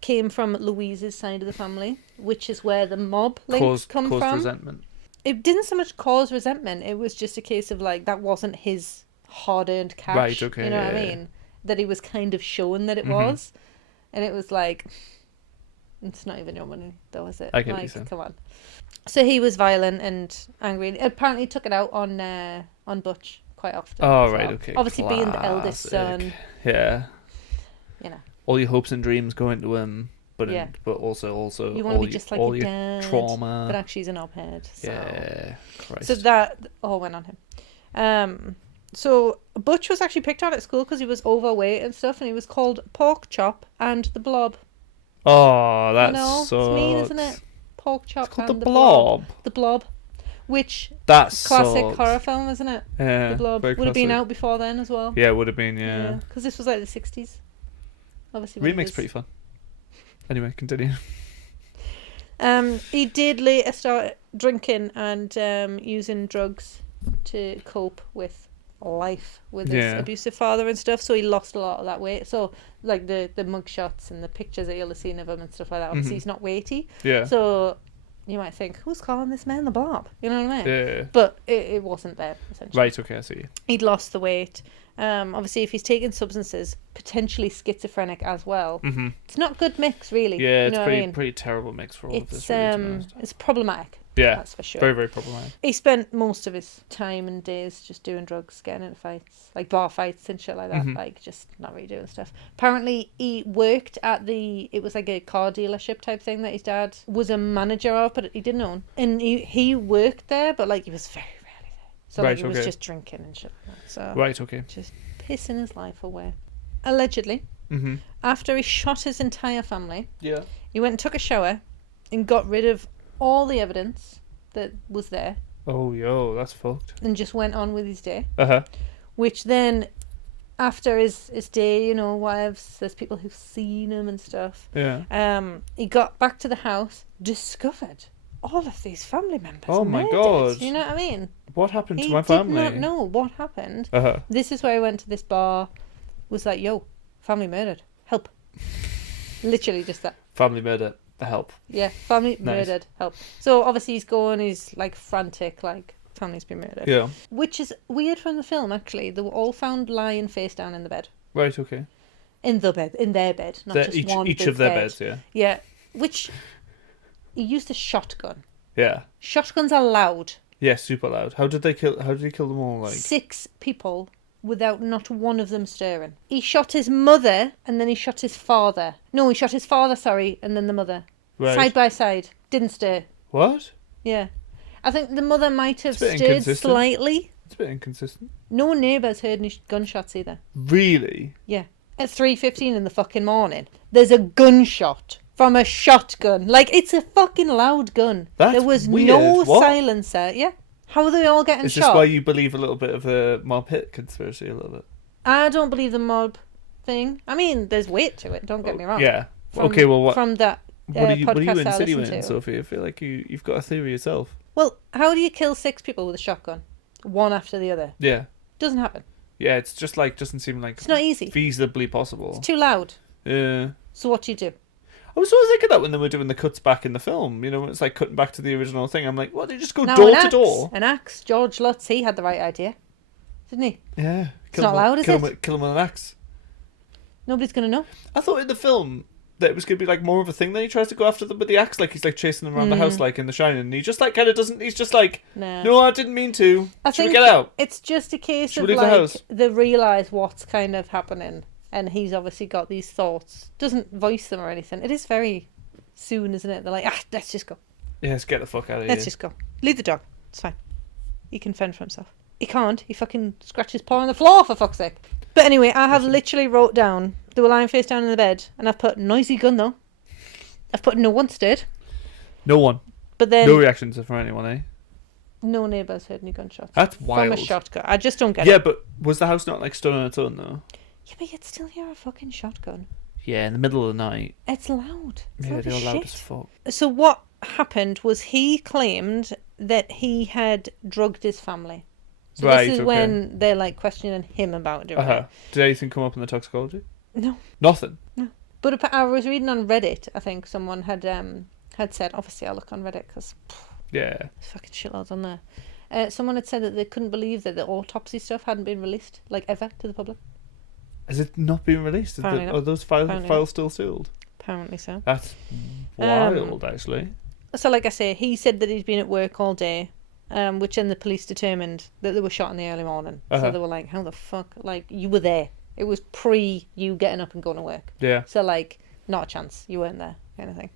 came from Louise's side of the family, which is where the mob links come caused from. resentment. It didn't so much cause resentment. It was just a case of like that wasn't his hard-earned cash. Right, okay, You know what I yeah, mean? that he was kind of showing that it was, and it was like, it's not even your money, though, is it? I get what like, you're saying. come on. So he was violent and angry. Apparently, took it out on Butch quite often. Oh, as right, well. okay. Obviously, being the eldest son, Yeah. you know, All your hopes and dreams go into him, but Yeah. but also you want to be just like all your your dad, trauma. but actually he's an knobhead. So. Yeah. Christ. So that all went on him. So Butch was actually picked on at school because he was overweight and stuff, and he was called Pork Chop and the Blob. Oh, that's It's mean, isn't it? Pork Chop It's called and the Blob. The Blob, which That's classic sucks. horror film, isn't it? Yeah, The Blob very would have been classic. out before then as well. Yeah, it would have been. Yeah. Because this was like the 60s. Obviously, when it Remake's was- pretty fun. Anyway, continue. He did later start drinking and using drugs to cope with life with his Yeah. abusive father and stuff. So he lost a lot of that weight. So like the mugshots and the pictures that you'll have seen of him and stuff like that. Obviously, he's not weighty. Yeah. So you might think, who's calling this man the Blob? You know what I mean? Yeah. But it wasn't there, essentially. Right. Okay. I see. He'd lost the weight. Obviously, if he's taking substances, potentially schizophrenic as well. Mhm. It's not a good mix, really. Yeah, you it's know pretty what I mean? pretty terrible mix for all of this. It's Really, to be honest. it's problematic. Yeah. That's for sure. Very very problematic. He spent most of his time and days just doing drugs, getting into fights, like bar fights and shit like that, like just not really doing stuff. Apparently, he worked at it was like a car dealership type thing that his dad was a manager of, but he didn't own. And he worked there, but like he was very rarely there. So like Right, he was okay. just drinking and shit like that. So Right. Okay. just pissing his life away. Allegedly, Mhm. after he shot his entire family, Yeah. he went and took a shower and got rid of all the evidence that was there Oh, yo, that's fucked. and just went on with his day. Uh-huh. Which then, after his day, you know, wives, there's people who've seen him and stuff. Yeah. He got back to the house, discovered all of these family members. Oh my murdered. God. You know what I mean? What happened to He my family? did not know what happened. Uh-huh. This is where he went to this bar, was like, yo, family murdered. Help. Literally just that. Family murder. Help. Yeah, family Nice. murdered. Help. So obviously he's going, he's like frantic, like family's been murdered. Yeah. Which is weird from the film, actually. They were all found lying face down in the bed. Right. Okay. In their bed, not just one each big of their bed. beds. Yeah. Yeah, which he used a shotgun. Yeah. Shotguns are loud. Yeah. Super loud. How did he kill them all? Like. 6 people without not one of them stirring. He shot his mother and then he shot his father. No, he shot his father, sorry, and then the mother. Right. Side by side. Didn't stir. What? Yeah. I think the mother might have It's a bit stirred inconsistent. slightly. It's a bit inconsistent. No neighbours heard any gunshots either. Really? Yeah. At 3:15 in the fucking morning, there's a gunshot from a shotgun. Like, it's a fucking loud gun. That's there was weird. no What? silencer. Yeah. How are they all getting Is shot? this why you believe a little bit of a mob hit conspiracy? A little bit. I don't believe the mob thing. I mean, there's weight to it. Don't get me wrong. Yeah. From, Okay. Well, what? From that What are you podcast I listened insinuating, to. Sophie? I feel like you've got a theory yourself. Well, how do you kill 6 people with a shotgun, one after the other? Yeah. Doesn't happen. Yeah. It's just like doesn't seem like It's not easy. feasibly possible. It's too loud. Yeah. So what do you do? I was always thinking that when they were doing the cuts back in the film, you know, it's like cutting back to the original thing. I'm like, what? They just go Now, door an to axe, door? An axe. George Lutz, he had the right idea, didn't he? Yeah. not loud, is kill it? Kill him with an axe. Nobody's gonna know. I thought in the film that it was going to be like more of a thing. Then he tries to go after them with the axe, like he's like chasing them around the house, like in The Shining. And he just like kind of doesn't. He's just like, Nah. no, I didn't mean to. I Should we think get out? it's just a case Should of we leave the like house? they realise what's kind of happening, and he's obviously got these thoughts. Doesn't voice them or anything. It is very soon, isn't it? They're like, let's just go. Yeah, let's get the fuck out of Let's here. just go. Leave the dog. It's fine. He can fend for himself. He can't. He fucking scratches his paw on the floor, for fuck's sake. But anyway, I have literally wrote down, they were lying face down in the bed, and I've put noisy gun though. I've put no one stirred. No one. But then No reactions from anyone, eh? no neighbours heard any gunshots. That's wild. From a shotgun. I just don't get Yeah, it. but was the house not like stood on its own though? Yeah, but you'd still hear a fucking shotgun. Yeah, in the middle of the night. It's loud. It's Yeah, loud they're as loud shit. as fuck. So what happened was he claimed that he had drugged his family. So Right, this is okay. when they're like questioning him about doing Uh-huh. it. Did anything come up in the toxicology? No. Nothing. But I was reading on Reddit, I think someone had said, obviously I look on Reddit because Yeah. there's fucking shitloads on there. Someone had said that they couldn't believe that the autopsy stuff hadn't been released, like ever, to the public. Has it not been released? Apparently not. Are those files still sealed? Apparently so. That's wild, actually. So, like I say, he said that he'd been at work all day, which then the police determined that they were shot in the early morning. So they were like, how the fuck? Like, you were there. It was pre you getting up and going to work. Yeah. So, like, not a chance. You weren't there, kind of thing.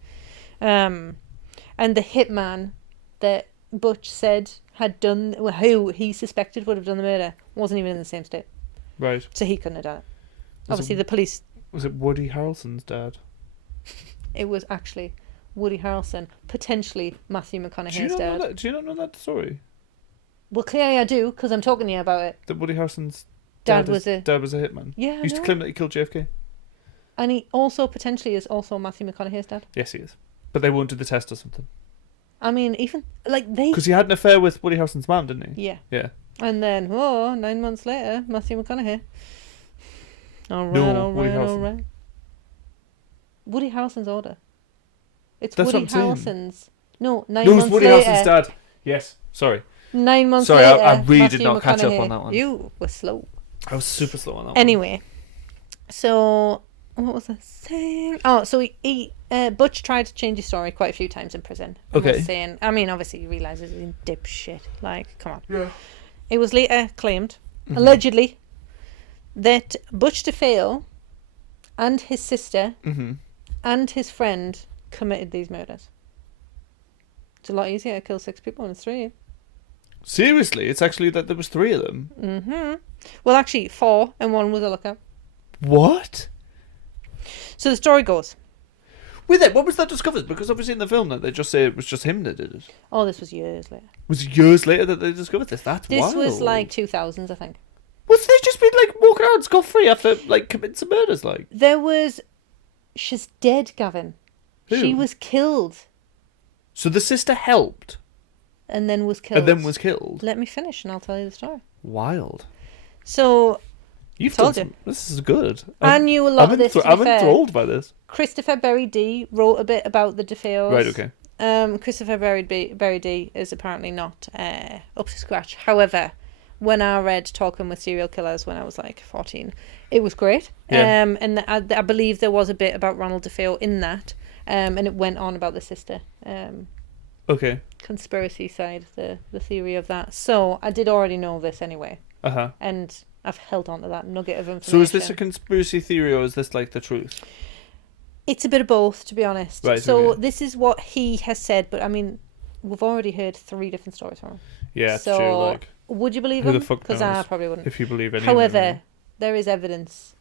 And the hitman that Butch said had done, who he suspected would have done the murder, wasn't even in the same state. Right. So he couldn't have done it. Obviously, the police... Was it Woody Harrelson's dad? It was actually Woody Harrelson, potentially Matthew McConaughey's dad. Do you not know that story? Well, clearly I do, because I'm talking to you about it. That Woody Harrelson's dad was a hitman? Yeah, He used to claim that he killed JFK? And he also potentially is also Matthew McConaughey's dad. Yes, he is. But they won't do the test or something. I mean, even, like, they... Because he had an affair with Woody Harrelson's mum, didn't he? Yeah. Yeah. And then, 9 months later, Matthew McConaughey. All right. Woody Harrelson's order. It's That's Woody what I'm Harrelson's... No, 9 No, months it's Woody later. Harrelson's dad. Yes. Sorry. 9 months Sorry, later, I really Matthew did not catch up McConaughey. on that one. You were slow. I was super slow on that one. Anyway, so what was I saying? Oh, so Butch tried to change his story quite a few times in prison. Okay. Was saying, I mean, obviously he realizes he's in dipshit. Like, come on. Yeah. It was later claimed, allegedly, that Butch DeFeo and his sister and his friend committed these murders. It's a lot easier to kill 6 people than 3. Seriously? It's actually that there was 3 of them? Mm-hmm. Well, actually, 4, and 1 was a lookout. What? So the story goes. With it, what was that discovered? Because obviously in the film that they just say it was just him that did it. Oh, this was years later. Was it years later that they discovered this? That's wild. This was like 2000s, I think. Was they just been like walking around scot-free after like committing some murders? Like She's dead, Gavin. Who? She was killed. So the sister helped and then was killed. Let me finish and I'll tell you the story. Wild. So You've told done you. This is good. I knew a lot of this. I'm enthralled by this. Christopher Berry D wrote a bit about the DeFeos. Right. Okay. Christopher Berry D is apparently not up to scratch. However, when I read Talking with Serial Killers when I was like 14, it was great. Yeah. And I believe there was a bit about Ronald DeFeo in that. And it went on about the sister. Okay. Conspiracy side, the theory of that. So I did already know this anyway. And I've held on to that nugget of information. So is this a conspiracy theory or is this like the truth? It's a bit of both, to be honest. Right, so okay. this is what he has said, but I mean, we've already heard 3 different stories from him. Yeah, it's true. Like, would you believe who him? the fuck Because knows? I probably wouldn't. If you believe any However, of them, there is evidence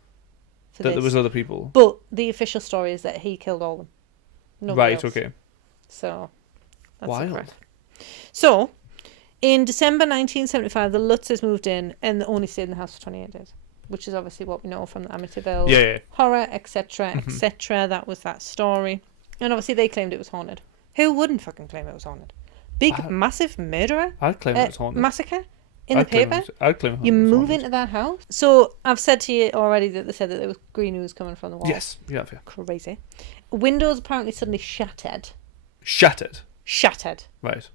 for that this. there was other people. But the official story is that he killed all of them. Nobody else. Okay. So that's wild. correct. So in December 1975, the Lutzes moved in and they only stayed in the house for 28 days, which is obviously what we know from the Amityville Horror, etc., etc. That was that story. And obviously they claimed it was haunted. Who wouldn't fucking claim it was haunted? Massive murderer? I'd claim it was haunted. Massacre? In the paper? I'd claim it you was move haunted. into that house? So I've said to you already that they said that there was green ooze coming from the wall. Yes, yeah. Crazy. Windows apparently suddenly shattered. Shattered? Right.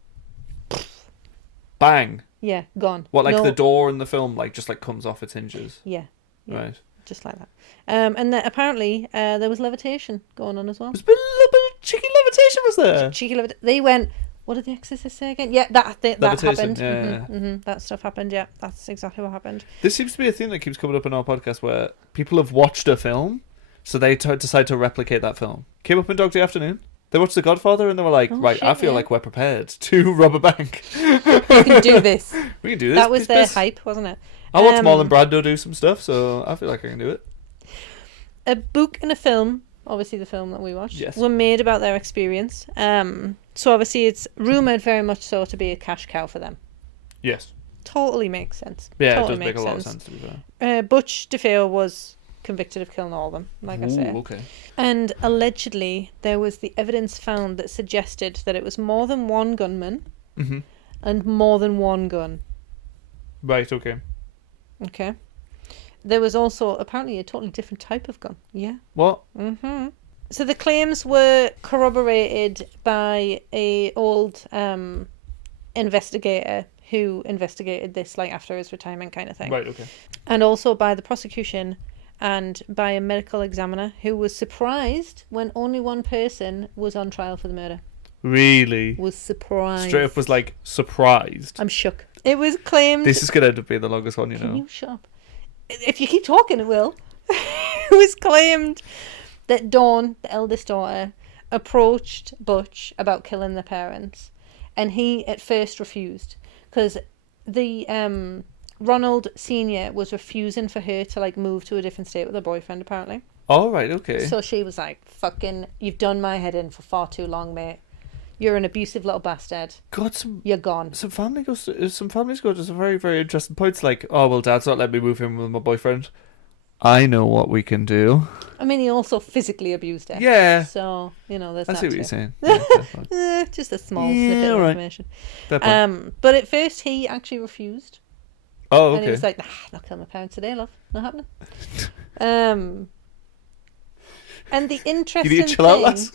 Bang. Yeah, gone. What, like the door in the film, like just like comes off its hinges? Yeah. Right. Just like that. And then apparently there was levitation going on as well. There's been a little bit of cheeky levitation, was there? Cheeky levitation. They went, what did the Exorcist say again? Yeah, that happened. Yeah. That stuff happened, yeah. That's exactly what happened. This seems to be a thing that keeps coming up in our podcast where people have watched a film, so they decide to replicate that film. Came up in Dog Day Afternoon. They watched The Godfather and they were like, I feel like we're prepared to rob a bank. We can do this. We can do this. That was their hype, wasn't it? I watched Marlon Brando do some stuff, so I feel like I can do it. A book and a film, obviously the film that we watched, yes, were made about their experience. So obviously it's rumoured very much so to be a cash cow for them. Yes. Totally makes sense. Yeah, totally it does make a lot of sense, to be fair. Butch DeFeo was convicted of killing all of them, like I said. Okay. And allegedly there was the evidence found that suggested that it was more than one gunman and more than one gun. Right, okay. Okay. There was also apparently a totally different type of gun. Yeah. What? So the claims were corroborated by a old investigator who investigated this like after his retirement kind of thing. Right, okay. And also by the prosecution and by a medical examiner who was surprised when only one person was on trial for the murder. Really? Was surprised. Straight up was like surprised. I'm shook. It was claimed... This is going to end up being the longest one, you know. Can you shut up? If you keep talking, it will. It was claimed that Dawn, the eldest daughter, approached Butch about killing their parents, and he at first refused because the Ronald Senior was refusing for her to like move to a different state with her boyfriend apparently. All right, okay. So she was like, "Fucking, you've done my head in for far too long, mate. You're an abusive little bastard. God, You're gone." some families go to some very, very interesting points. Like, oh well, Dad's not letting me move in with my boyfriend. I know what we can do. I mean, he also physically abused her. Yeah. So there's I that see what too. you're saying. Yeah, Just a small snippet of right. information. fair point. But at first he actually refused. Oh, okay. And he was like, not killing my parents today, love. Not happening. And the interesting You need to chill out, lass.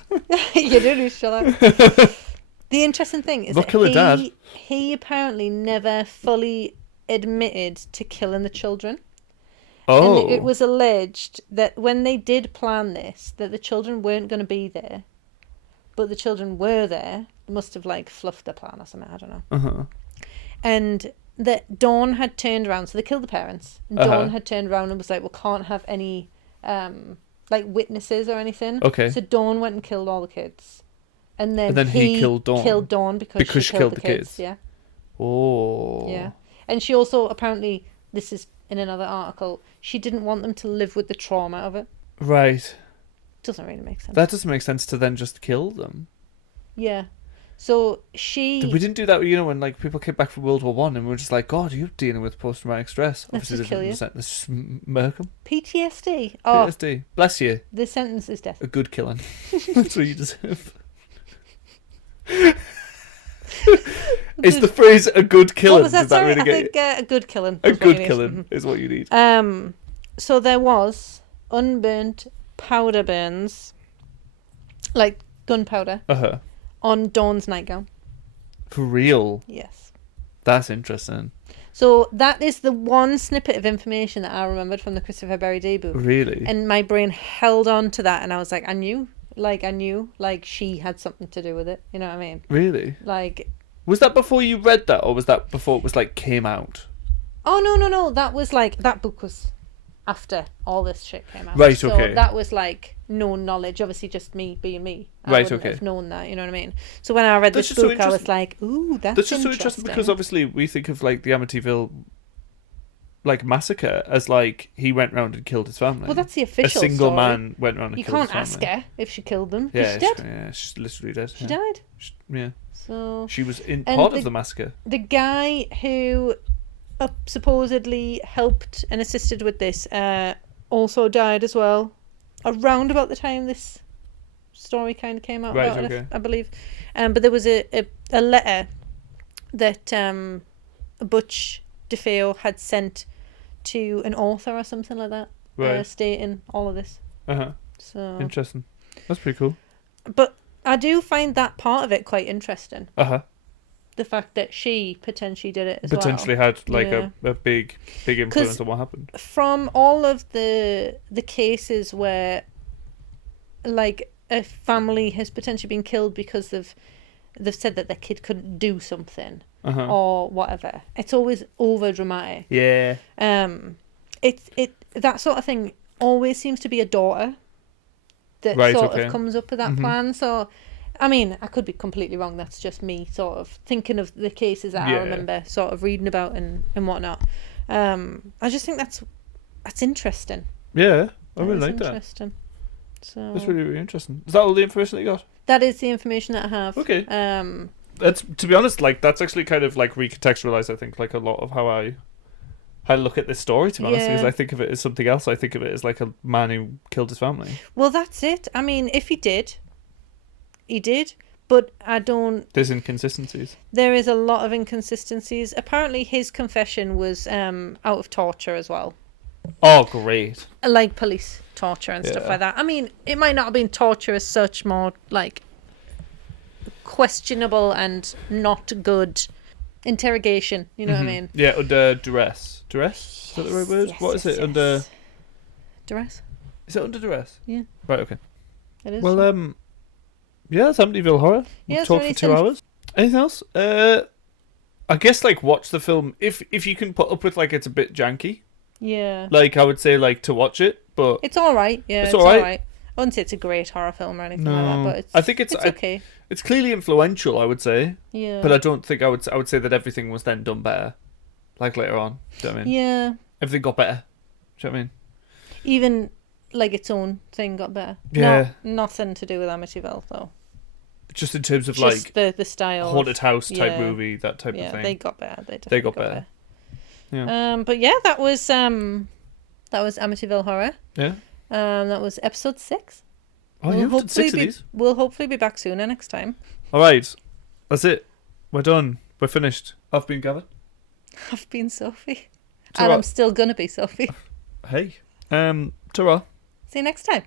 You do need to chill out. The interesting thing is Not killing Dad. he apparently never fully admitted to killing the children. Oh. And it was alleged that when they did plan this, that the children weren't going to be there, but the children were there. They must have like fluffed the plan or something, I don't know. Uh-huh. And that Dawn had turned around, so they killed the parents. And Dawn had turned around and was like, "We can't have any like witnesses or anything." Okay. So Dawn went and killed all the kids, and then he killed Dawn. Killed Dawn because she killed the kids. Yeah. Oh. Yeah. And she also apparently, this is in another article, she didn't want them to live with the trauma of it. Right. Doesn't really make sense. That doesn't make sense to then just kill them. Yeah. So We didn't do that, you know, when like people came back from World War One and we were just like, God, you're dealing with post-traumatic stress. Let's Obviously, just kill you. Let's just murk them. PTSD. Oh, PTSD. Bless you. the sentence is death. A good killing. That's what you deserve. Is the phrase "a good killing"? What was that? Did that Sorry, really I get think a good killing. you? A is what you good need. killing is what you need. So there was unburnt powder burns, like gunpowder, on Dawn's nightgown. For real. Yes. That's interesting. So that is the one snippet of information that I remembered from the Christopher Berry debut. Really? And my brain held on to that, and I was like, I knew she had something to do with it. You know what I mean? Really? Like, was that before you read that, or was that before it was like came out? oh no, that was like, that book was after all this shit came out. Right, so okay. that was like known knowledge, obviously just me being me. I Right, wouldn't okay. have known that, you know what I mean? So when I read That's this just so book, I was interesting. like, ooh, that's That's just so interesting. interesting because obviously we think of like the Amityville like massacre as like he went round and killed his family. Well, that's the official A single story. man went round and You killed can't his ask family. her if she killed them. 'Cause Yeah, she's dead. she's literally dead. She died. Yeah. So She was in And part the- of the massacre. the guy who supposedly helped and assisted with this also died as well, around about the time this story kind of came out. Right, about it, okay. I believe. But there was a letter that Butch DeFeo had sent to an author or something like that, Right. stating all of this. So, Interesting. That's pretty cool. but I do find that part of it quite interesting. The fact that she potentially did it as Potentially well. had like Yeah. a big influence on what happened. From all of the cases where like a family has potentially been killed because they've said that their kid couldn't do something or whatever, it's always over dramatic. Yeah. It that sort of thing always seems to be a daughter that Right, sort okay. of comes up with that plan. So I mean, I could be completely wrong. That's just me sort of thinking of the cases that I Yeah. remember sort of reading about and whatnot. I just think that's interesting. Yeah. I That really is like that. Interesting. So That's really, really interesting. Is that all the information that you got? that is the information that I have. Okay. That's, to be honest, like that's actually kind of like recontextualized, I think, like a lot of how I look at this story, to be honest, Yeah. because I think of it as something else. I think of it as like a man who killed his family. Well, that's it. I mean, if he did, but I don't. There's inconsistencies. There is a lot of inconsistencies. Apparently, his confession was out of torture as well, Oh, great. like police torture and stuff Yeah. like that. I mean, it might not have been torture as such, more like questionable and not good interrogation. You know what I mean? Yeah, under duress. Duress? Is that the right word? Yes, What is yes, it? Under Duress. Is it Under Duress? Yeah. Right. Okay. It is. Well, yeah, that's Amityville Horror. Yeah, We've is there talked for 2 anything- hours. Anything else? I guess like watch the film if you can put up with like it's a bit janky. Yeah. Like I would say like to watch it, but It's all right. Yeah, It's it's all all right. right. I wouldn't say it's a great horror film or anything like that, no, but it's. I think it's okay. it's clearly influential. I would say, Yeah. but I don't think I would say that everything was then done better. Like later on, do you know what I mean? Yeah. Everything got better. Do you know what I mean? Even like its own thing got better. Yeah. Nothing to do with Amityville though. Just in terms of Just like the style. haunted house type yeah. movie, that type Yeah, of thing. they got better. They They definitely got better. Yeah. But yeah, that was Amityville Horror. Yeah. That was episode 6. Oh, you've done 6 of these. We'll hopefully be back sooner next time. All right, that's it. We're done. We're finished. I've been Gavin. I've been Sophie. Ta-ra. And I'm still gonna be Sophie. Hey. Ta-ra. See you next time.